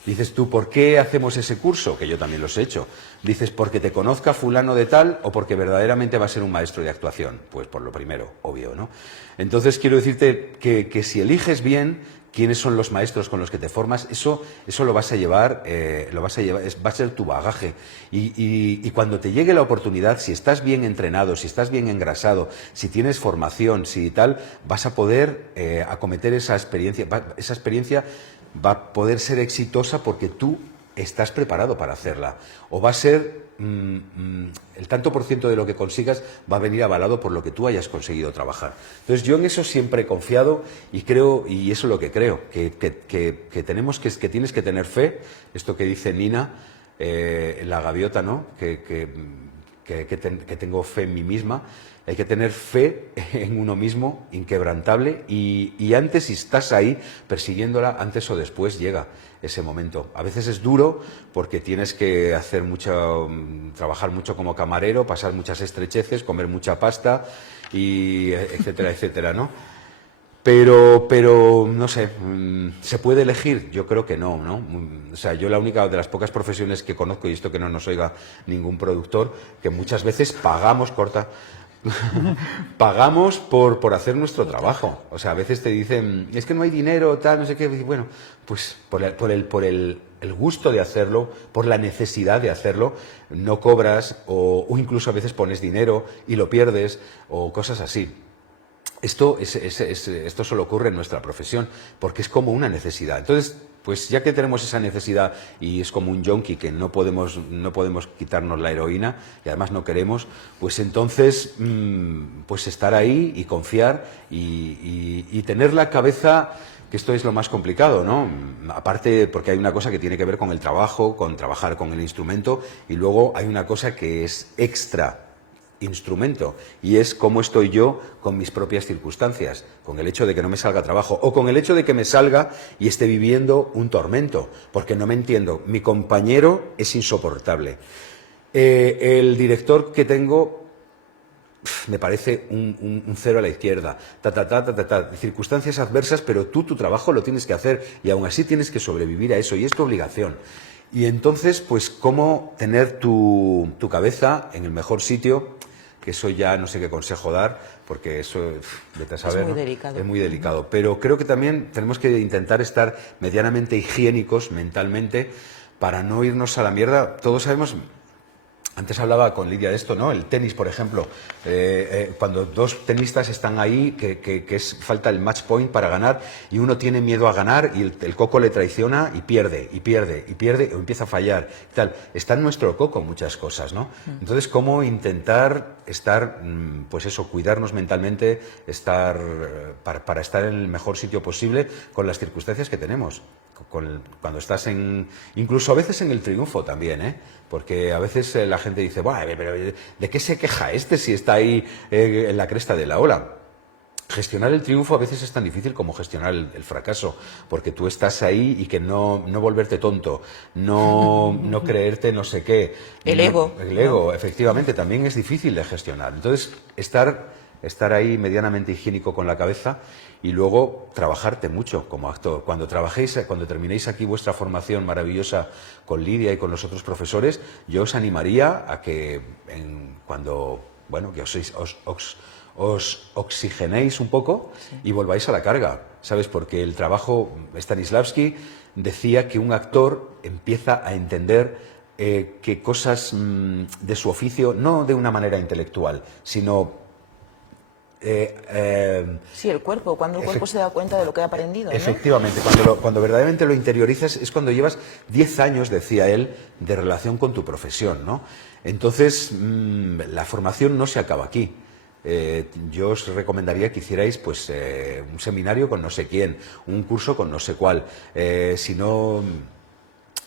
Dices tú, ¿por qué hacemos ese curso? Que yo también los he hecho. Dices, ¿porque te conozca fulano de tal o porque verdaderamente va a ser un maestro de actuación? Pues por lo primero, obvio, ¿no? Entonces quiero decirte que si eliges bien quiénes son los maestros con los que te formas, eso lo vas a llevar, va a ser tu bagaje. Y cuando te llegue la oportunidad, si estás bien entrenado, si estás bien engrasado, si tienes formación, si tal, vas a poder acometer esa experiencia. Esa experiencia va a poder ser exitosa porque tú estás preparado para hacerla. O va a ser el tanto por ciento de lo que consigas va a venir avalado por lo que tú hayas conseguido trabajar. Entonces yo en eso siempre he confiado y creo, y eso es lo que creo, que tienes que tener fe, esto que dice Nina, la gaviota, ¿no? Que tengo fe en mí misma. Hay que tener fe en uno mismo, inquebrantable, y antes, si estás ahí persiguiéndola, antes o después llega ese momento. A veces es duro porque tienes que hacer trabajar mucho como camarero, pasar muchas estrecheces, comer mucha pasta, y etcétera, etcétera, ¿no? Pero no sé, ¿se puede elegir? Yo creo que no, ¿no? O sea, yo la única de las pocas profesiones que conozco, y esto que no nos oiga ningún productor, que muchas veces pagamos por hacer nuestro trabajo. O sea, a veces te dicen, es que no hay dinero, tal, no sé qué. Y bueno, pues por el gusto de hacerlo, por la necesidad de hacerlo, no cobras o incluso a veces pones dinero y lo pierdes o cosas así. Esto solo ocurre en nuestra profesión, porque es como una necesidad. Entonces, pues ya que tenemos esa necesidad y es como un yonki que no podemos quitarnos la heroína y además no queremos, pues entonces pues estar ahí y confiar y tener la cabeza, que esto es lo más complicado, ¿no? Aparte porque hay una cosa que tiene que ver con el trabajo, con trabajar con el instrumento, y luego hay una cosa que es extra instrumento, y es cómo estoy yo con mis propias circunstancias, con el hecho de que no me salga trabajo o con el hecho de que me salga y esté viviendo un tormento, porque no me entiendo. Mi compañero es insoportable. El director que tengo me parece un cero a la izquierda. Circunstancias adversas, pero tú tu trabajo lo tienes que hacer y aún así tienes que sobrevivir a eso y es tu obligación. Y entonces, pues, ¿cómo tener tu cabeza en el mejor sitio? Que eso ya no sé qué consejo dar, porque eso, vete a saber, es muy ¿no? delicado. Es muy delicado. Pero creo que también tenemos que intentar estar medianamente higiénicos mentalmente para no irnos a la mierda. Todos sabemos, Antes hablaba con Lidia de esto, ¿no? El tenis, por ejemplo, cuando dos tenistas están ahí, falta el match point para ganar y uno tiene miedo a ganar y el coco le traiciona y pierde, o empieza a fallar y tal. Está en nuestro coco muchas cosas, ¿no? Entonces, ¿cómo intentar estar, pues eso, cuidarnos mentalmente, para estar en el mejor sitio posible con las circunstancias que tenemos? Cuando estás incluso a veces en el triunfo también, ¿eh? Porque a veces la gente dice, bueno, pero ¿de qué se queja este si está ahí en la cresta de la ola? Gestionar el triunfo a veces es tan difícil como gestionar el fracaso, porque tú estás ahí y que no volverte tonto, no creerte no sé qué. El ego. El ego, efectivamente, también es difícil de gestionar. Entonces, estar ahí medianamente higiénico con la cabeza y luego trabajarte mucho como actor. Cuando terminéis aquí vuestra formación maravillosa con Lidia y con los otros profesores, yo os animaría a que que os oxigenéis un poco y volváis a la carga, ¿sabes? Porque el trabajo, Stanislavski decía que un actor empieza a entender que cosas de su oficio, no de una manera intelectual, sino sí, el cuerpo, cuando el cuerpo se da cuenta de lo que ha aprendido, ¿no? Efectivamente, cuando verdaderamente lo interiorizas es cuando llevas 10 años, decía él, de relación con tu profesión, ¿no? Entonces, la formación no se acaba aquí. Yo os recomendaría que hicierais pues un seminario con no sé quién, un curso con no sé cuál.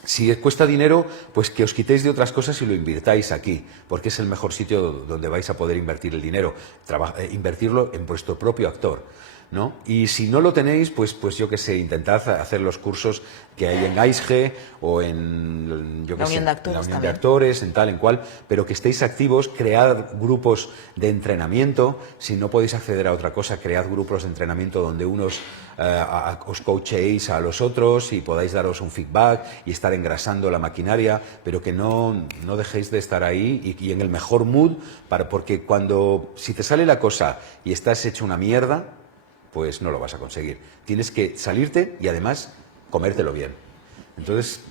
Si os cuesta dinero, pues que os quitéis de otras cosas y lo invirtáis aquí, porque es el mejor sitio donde vais a poder invertir el dinero, invertirlo en vuestro propio actor, ¿no? Y si no lo tenéis, pues yo qué sé, intentad hacer los cursos que hay en AISG o en la Unión de Actores, en tal, en cual, pero que estéis activos, cread grupos de entrenamiento. Si no podéis acceder a otra cosa, cread grupos de entrenamiento donde unos os coachéis a los otros y podáis daros un feedback y estar engrasando la maquinaria, pero que no dejéis de estar ahí y en el mejor mood, porque si te sale la cosa y estás hecho una mierda, pues no lo vas a conseguir. Tienes que salirte y además comértelo bien. Entonces,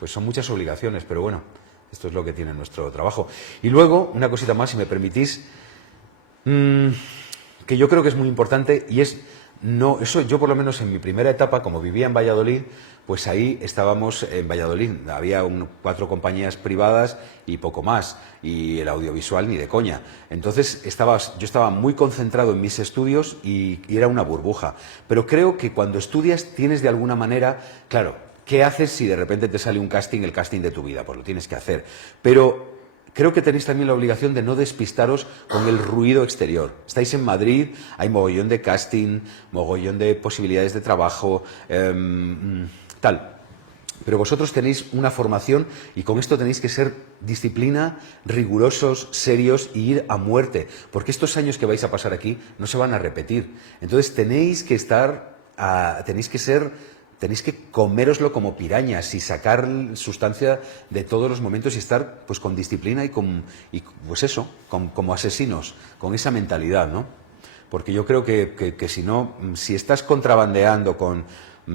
pues son muchas obligaciones, pero bueno, esto es lo que tiene nuestro trabajo. Y luego, una cosita más, si me permitís, que yo creo que es muy importante y eso yo por lo menos en mi primera etapa, como vivía en Valladolid, pues ahí estábamos en Valladolid, había 4 compañías privadas y poco más, y el audiovisual ni de coña. Entonces yo estaba muy concentrado en mis estudios y era una burbuja. Pero creo que cuando estudias tienes de alguna manera, claro, ¿qué haces si de repente te sale un casting, el casting de tu vida? Pues lo tienes que hacer. Pero creo que tenéis también la obligación de no despistaros con el ruido exterior. Estáis en Madrid, hay mogollón de casting, mogollón de posibilidades de trabajo, tal. Pero vosotros tenéis una formación y con esto tenéis que ser disciplina, rigurosos, serios y ir a muerte. Porque estos años que vais a pasar aquí no se van a repetir. Entonces tenéis que coméroslo como pirañas y sacar sustancia de todos los momentos y estar pues con disciplina y pues eso, como asesinos, con esa mentalidad, ¿no? Porque yo creo que si estás contrabandeando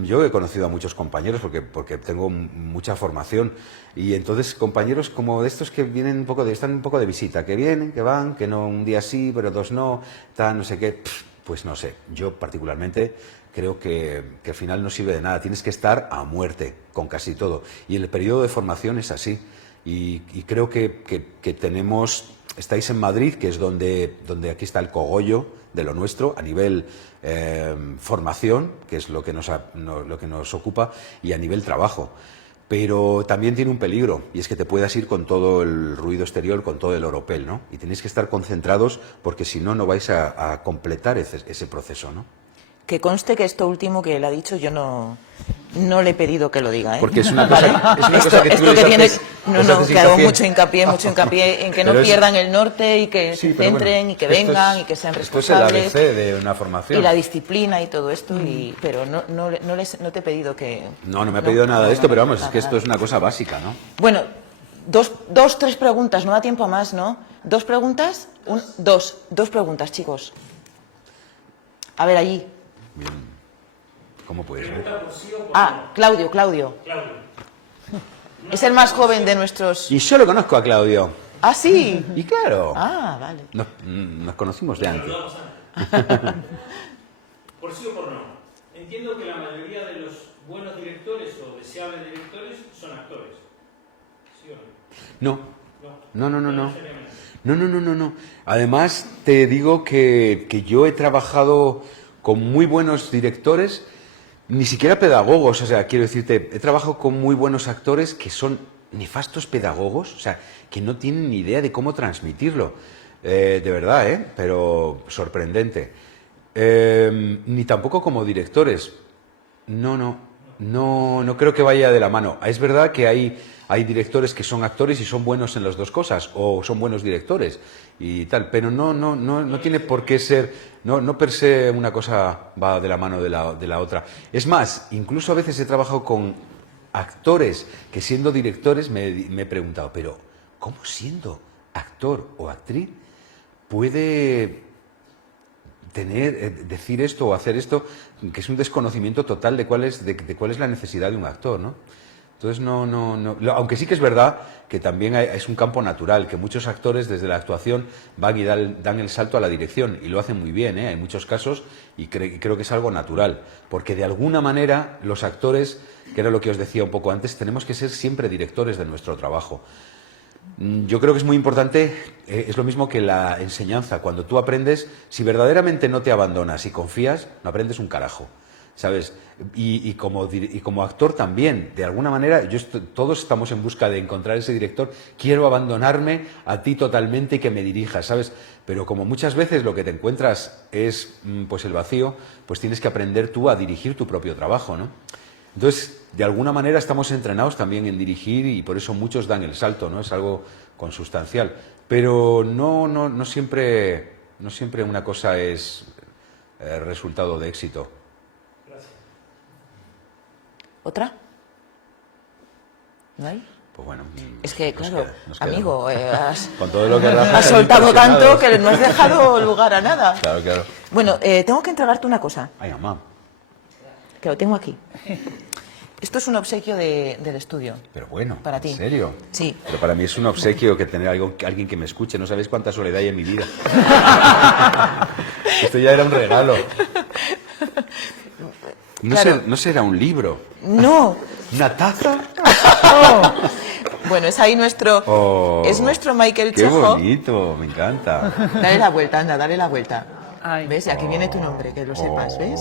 yo he conocido a muchos compañeros porque tengo mucha formación y entonces compañeros como de estos que vienen están un poco de visita, que vienen, que van, que no un día sí, pero 2 no, tal, no sé qué, pues no sé, yo particularmente creo que al final no sirve de nada, tienes que estar a muerte con casi todo y el periodo de formación es así y creo que estáis en Madrid, que es donde aquí está el cogollo de lo nuestro a nivel formación, que es lo que nos ocupa, y a nivel trabajo. Pero también tiene un peligro, y es que te puedas ir con todo el ruido exterior, con todo el oropel, ¿no? Y tenéis que estar concentrados porque si no, no vais a completar ese proceso, ¿no? Que conste que esto último que él ha dicho yo no le he pedido que lo diga, ¿eh? Porque es una cosa, que tú esto que tienes, haces que hago mucho hincapié en que no pierdan el norte y que se centren y que vengan y que sean responsables. Esto es el ABC de una formación. Y la disciplina y todo esto, pero no te he pedido que... No me ha pedido nada de esto, pero vamos, es que esto es una cosa básica, ¿no? Bueno, 3 preguntas, no da tiempo a más, ¿no? 2 preguntas, 2 preguntas, chicos. A ver, allí. Bien. ¿Cómo puede ser? Claudio. Es el más joven de nuestros... Y yo lo conozco a Claudio. ¿Ah, sí? Y claro, Ah, vale. nos conocimos de antes. Por sí o por no. Entiendo que la mayoría de los buenos directores o deseables directores son actores. ¿Sí o no? No. No. Necesariamente. No. Además, te digo que yo he trabajado con muy buenos directores, ni siquiera pedagogos, o sea, quiero decirte, he trabajado con muy buenos actores que son nefastos pedagogos, o sea, que no tienen ni idea de cómo transmitirlo. De verdad, pero sorprendente. Ni tampoco como directores. No creo que vaya de la mano. Es verdad que hay directores que son actores y son buenos en las dos cosas, o son buenos directores y tal, pero no tiene por qué ser, no per se una cosa va de la mano de la otra. Es más, incluso a veces he trabajado con actores que siendo directores me he preguntado, pero ¿cómo siendo actor o actriz puede decir esto o hacer esto, que es un desconocimiento total de cuál es la necesidad de un actor, ¿no? Entonces, aunque sí que es verdad que también es un campo natural, que muchos actores desde la actuación van y dan el salto a la dirección, y lo hacen muy bien, en muchos casos, y creo que es algo natural, porque de alguna manera los actores, que era lo que os decía un poco antes, tenemos que ser siempre directores de nuestro trabajo. Yo creo que es muy importante, es lo mismo que la enseñanza. Cuando tú aprendes, si verdaderamente no te abandonas y confías, no aprendes un carajo, ¿sabes? Y como actor también, de alguna manera, todos estamos en busca de encontrar ese director. Quiero abandonarme a ti totalmente y que me dirijas, ¿sabes? Pero como muchas veces lo que te encuentras es pues el vacío, pues tienes que aprender tú a dirigir tu propio trabajo, ¿no? Entonces, de alguna manera estamos entrenados también en dirigir y por eso muchos dan el salto, ¿no? Es algo consustancial. Pero no siempre una cosa es resultado de éxito. Gracias. ¿Otra? ¿No hay? Pues bueno. Es que, claro, nos queda. amigo, Con todo lo que has soltado tanto que no has dejado lugar a nada. Claro. Bueno, tengo que entregarte una cosa, Ay, mamá. que lo tengo aquí. Esto es un obsequio del estudio. Pero bueno, Para ti. ¿en serio? Sí. Pero para mí es un obsequio que tener alguien que me escuche. No sabéis cuánta soledad hay en mi vida. Esto ya era un regalo. Claro. No será un libro. No. ¿Una taza? Bueno, es ahí nuestro... Oh, es nuestro Michael qué Chejo. bonito, me encanta. Dale la vuelta, anda, dale la vuelta. Ay. ¿Ves? Y aquí viene tu nombre, que lo sepas, ¿ves?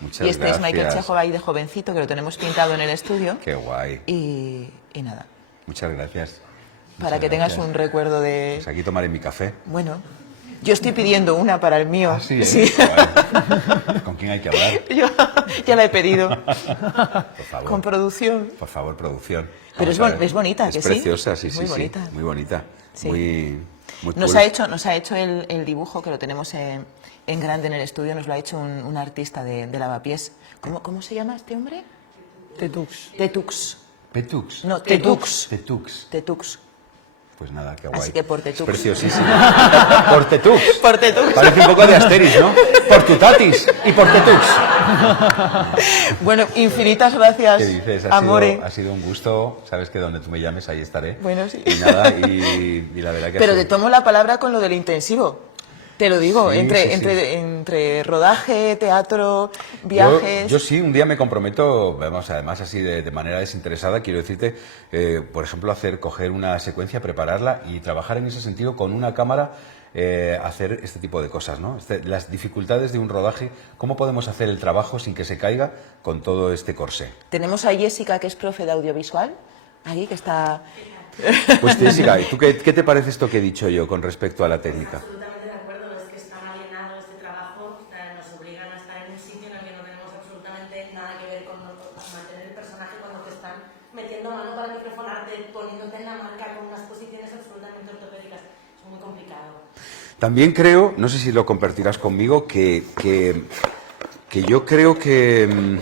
Muchas Y este gracias. es Michael Chejo ahí de jovencito, que lo tenemos pintado en el estudio. Qué guay. Y nada, Muchas gracias. para Muchas que tengas gracias. un recuerdo de... Pues aquí tomaré mi café. Bueno, yo estoy pidiendo una para el mío. Ah, sí, ¿eh? Sí. Guay. ¿Con quién hay que hablar? Yo ya la he pedido. Por favor. Con producción. Por favor, producción. Pero Vamos a ver. es bonita, es ¿que sí? preciosa, sí, Es sí, muy sí. bonita. Muy bonita. Sí. Muy Nos cool. ha hecho el dibujo, que lo tenemos en grande en el estudio, nos lo ha hecho un artista de Lavapiés. ¿Cómo se llama este hombre? Tetux. Tetux. Petux. No, Tetux. Petux. Tetux. Pues nada, qué guay. Así que por Tetux. Es preciosísimo. Por Tetux. Por Tetux. Parece un poco de Asterix, ¿no? Por Tutatis y por Tetux. Bueno, infinitas gracias, ¿Qué dices? amore. Ha sido un gusto. Sabes que donde tú me llames, ahí estaré. Bueno, sí. Y nada, y la verdad que... Pero ha te sido- tomo la palabra con lo del intensivo. Te lo digo, Sí, entre rodaje, teatro, viajes... Yo sí, un día me comprometo, vamos, además así de manera desinteresada, quiero decirte, por ejemplo, coger una secuencia, prepararla y trabajar en ese sentido con una cámara, hacer este tipo de cosas, ¿no? Las dificultades de un rodaje, ¿cómo podemos hacer el trabajo sin que se caiga con todo este corsé? Tenemos a Jessica, que es profe de audiovisual, aquí, que está... Pues Jessica, ¿tú qué te parece esto que he dicho yo con respecto a la técnica? Absolutamente de acuerdo, es que es tan alienado este trabajo, nos obligan a estar en un sitio en el que no tenemos absolutamente nada que ver con mantener el personaje cuando te están metiendo mano para microfonarte, poniéndote en la marca con unas posiciones absolutamente ortopédicas. Es muy complicado. También creo, no sé si lo compartirás conmigo, que yo creo que...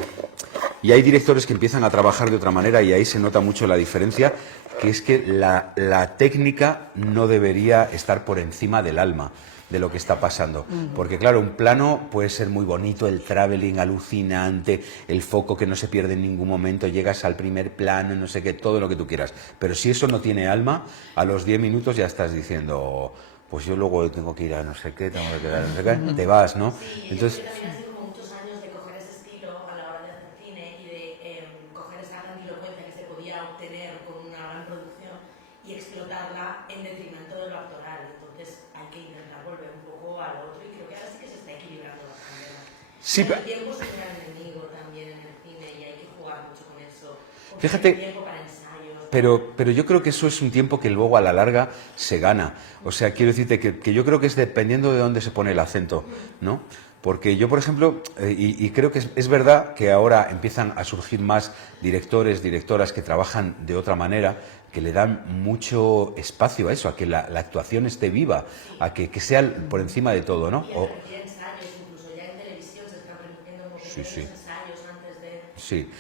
y hay directores que empiezan a trabajar de otra manera y ahí se nota mucho la diferencia, que es que la técnica no debería estar por encima del alma. de lo que está pasando. Porque claro, un plano puede ser muy bonito, el traveling alucinante, el foco que no se pierde en ningún momento, llegas al primer plano, no sé qué, todo lo que tú quieras. Pero si eso no tiene alma, a los 10 minutos ya estás diciendo, pues yo luego tengo que ir a no sé qué, tengo que quedar no sé qué, te vas, ¿no? Sí, Entonces, también ha sido como muchos años de coger ese estilo a la hora de hacer cine y de coger esa grandilocuencia que se podía obtener con una gran producción y explotarla en detrimento de lo actoral. Entonces hay que intentar volver un poco a lo otro y creo que ahora sí que se está equilibrando bastante. sí, El tiempo es un gran enemigo también en el cine y hay que jugar mucho con eso. Porque fíjate, hay tiempo para ensayos. pero yo creo que eso es un tiempo que luego a la larga se gana. O sea, quiero decirte que yo creo que es dependiendo de dónde se pone el acento, ¿no? Porque yo, por ejemplo, y creo que es verdad que ahora empiezan a surgir más directores, directoras que trabajan de otra manera, que le dan mucho espacio a eso, a que la actuación esté viva, a que sea por encima de todo, ¿no? Y a permitir ensayos, incluso ya en televisión se están permitiendo como pequeños ensayos antes de... Sí,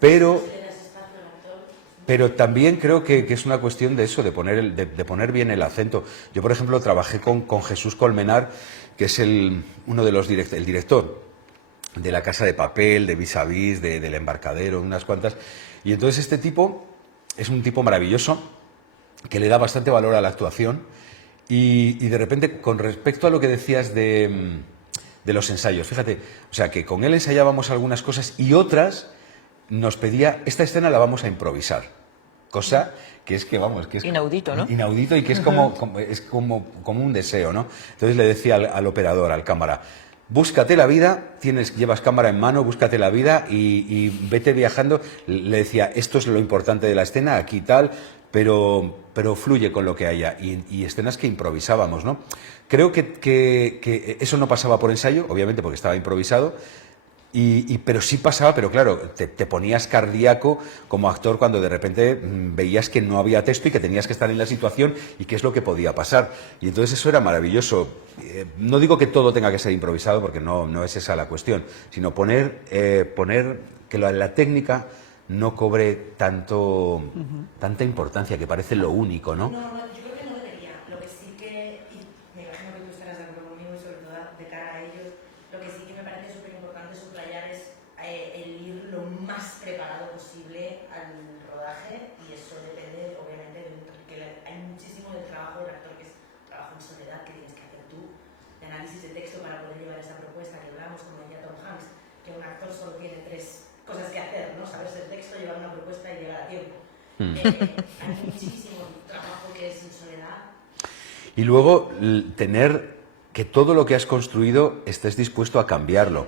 pero... Si le das espacio al actor, Pero también creo que es una cuestión de eso, de poner bien el acento. Yo, por ejemplo, trabajé con Jesús Colmenar, que es el director de La Casa de Papel, de Vis a Vis, del Embarcadero, unas cuantas. Y entonces este tipo es un tipo maravilloso, que le da bastante valor a la actuación. Y de repente, con respecto a lo que decías de los ensayos, fíjate, o sea, que con él ensayábamos algunas cosas y otras nos pedía, esta escena la vamos a improvisar, cosa que es que, vamos, que es inaudito, ¿no? Inaudito y que es como un deseo, ¿no? Entonces le decía al operador, al cámara, búscate la vida, llevas cámara en mano, búscate la vida y vete viajando. Le decía, esto es lo importante de la escena, aquí tal, pero fluye con lo que haya. Y escenas que improvisábamos, ¿no? Creo que eso no pasaba por ensayo, obviamente porque estaba improvisado, pero sí pasaba, pero claro, te ponías cardíaco como actor cuando de repente veías que no había texto y que tenías que estar en la situación y qué es lo que podía pasar. Y entonces eso era maravilloso. No digo que todo tenga que ser improvisado, porque no es esa la cuestión, sino poner que la técnica no cobre tanta importancia, que parece lo único, ¿no? No, yo creo que no debería. Lo que sí que, y me imagino que tú estarás de acuerdo conmigo y sobre todo de cara a ellos, lo que sí que me parece súper importante subrayar es el ir lo más preparado posible al rodaje, y eso depende obviamente porque hay muchísimo del trabajo del actor que es trabajo en soledad que tienes que hacer tú, de análisis de texto para poder llevar esa propuesta que hablamos, como decía Tom Hanks, que un actor solo tiene 3 cosas que hacer, ¿no? Saberse el texto, llevar una propuesta y llegar a tiempo. Hay muchísimo trabajo que es en soledad. Y luego tener que todo lo que has construido estés dispuesto a cambiarlo,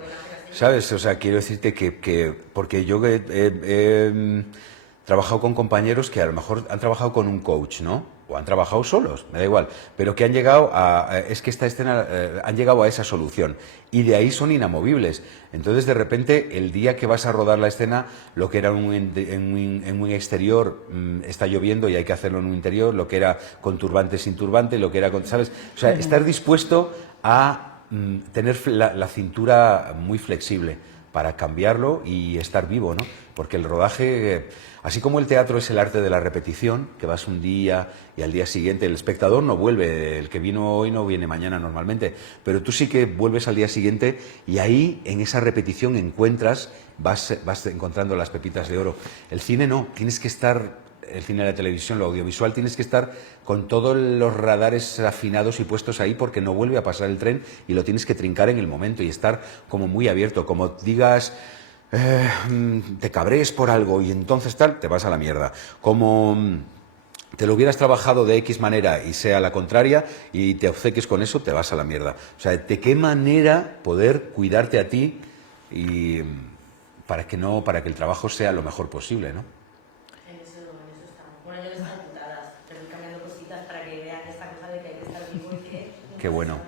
¿sabes? O sea, quiero decirte porque yo he trabajado con compañeros que a lo mejor han trabajado con un coach, ¿no? O han trabajado solos, me da igual, pero que han llegado es que esta escena, han llegado a esa solución y de ahí son inamovibles. Entonces, de repente, el día que vas a rodar la escena, lo que era en un exterior está lloviendo y hay que hacerlo en un interior, lo que era con turbante, sin turbante, lo que era con, ¿sabes? O sea, estar dispuesto a tener la cintura muy flexible para cambiarlo y estar vivo, ¿no? Porque el rodaje, así como el teatro es el arte de la repetición, que vas un día y al día siguiente el espectador no vuelve, el que vino hoy no viene mañana normalmente, pero tú sí que vuelves al día siguiente y ahí en esa repetición vas encontrando las pepitas de oro. El cine no, tienes que estar, el cine y la televisión, lo audiovisual, tienes que estar con todos los radares afinados y puestos ahí porque no vuelve a pasar el tren y lo tienes que trincar en el momento y estar como muy abierto, como digas... te cabrees por algo y entonces tal, te vas a la mierda. Como te lo hubieras trabajado de X manera y sea la contraria y te obceques con eso, te vas a la mierda. O sea, de qué manera poder cuidarte a ti y para que el trabajo sea lo mejor posible, ¿no? En eso estamos. Bueno, yo les hago putadas, pero voy cambiando cositas para que vean esta cosa de que hay que estar vivo y que... Qué bueno,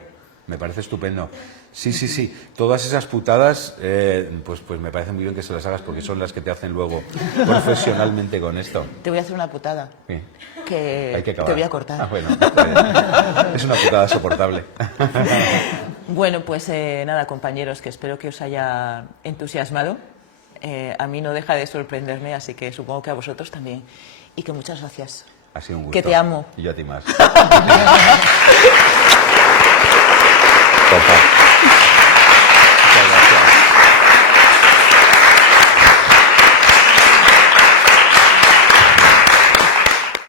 me parece estupendo. Sí. Todas esas putadas, pues me parece muy bien que se las hagas porque son las que te hacen luego profesionalmente con esto. Te voy a hacer una putada. Sí. Que Hay que acabar. te voy a cortar. Ah, bueno, es una putada soportable. Bueno, pues nada, compañeros, que espero que os haya entusiasmado. A mí no deja de sorprenderme, así que supongo que a vosotros también. Y que muchas gracias. Ha sido un gusto. Que te amo. Y yo a ti más. Total.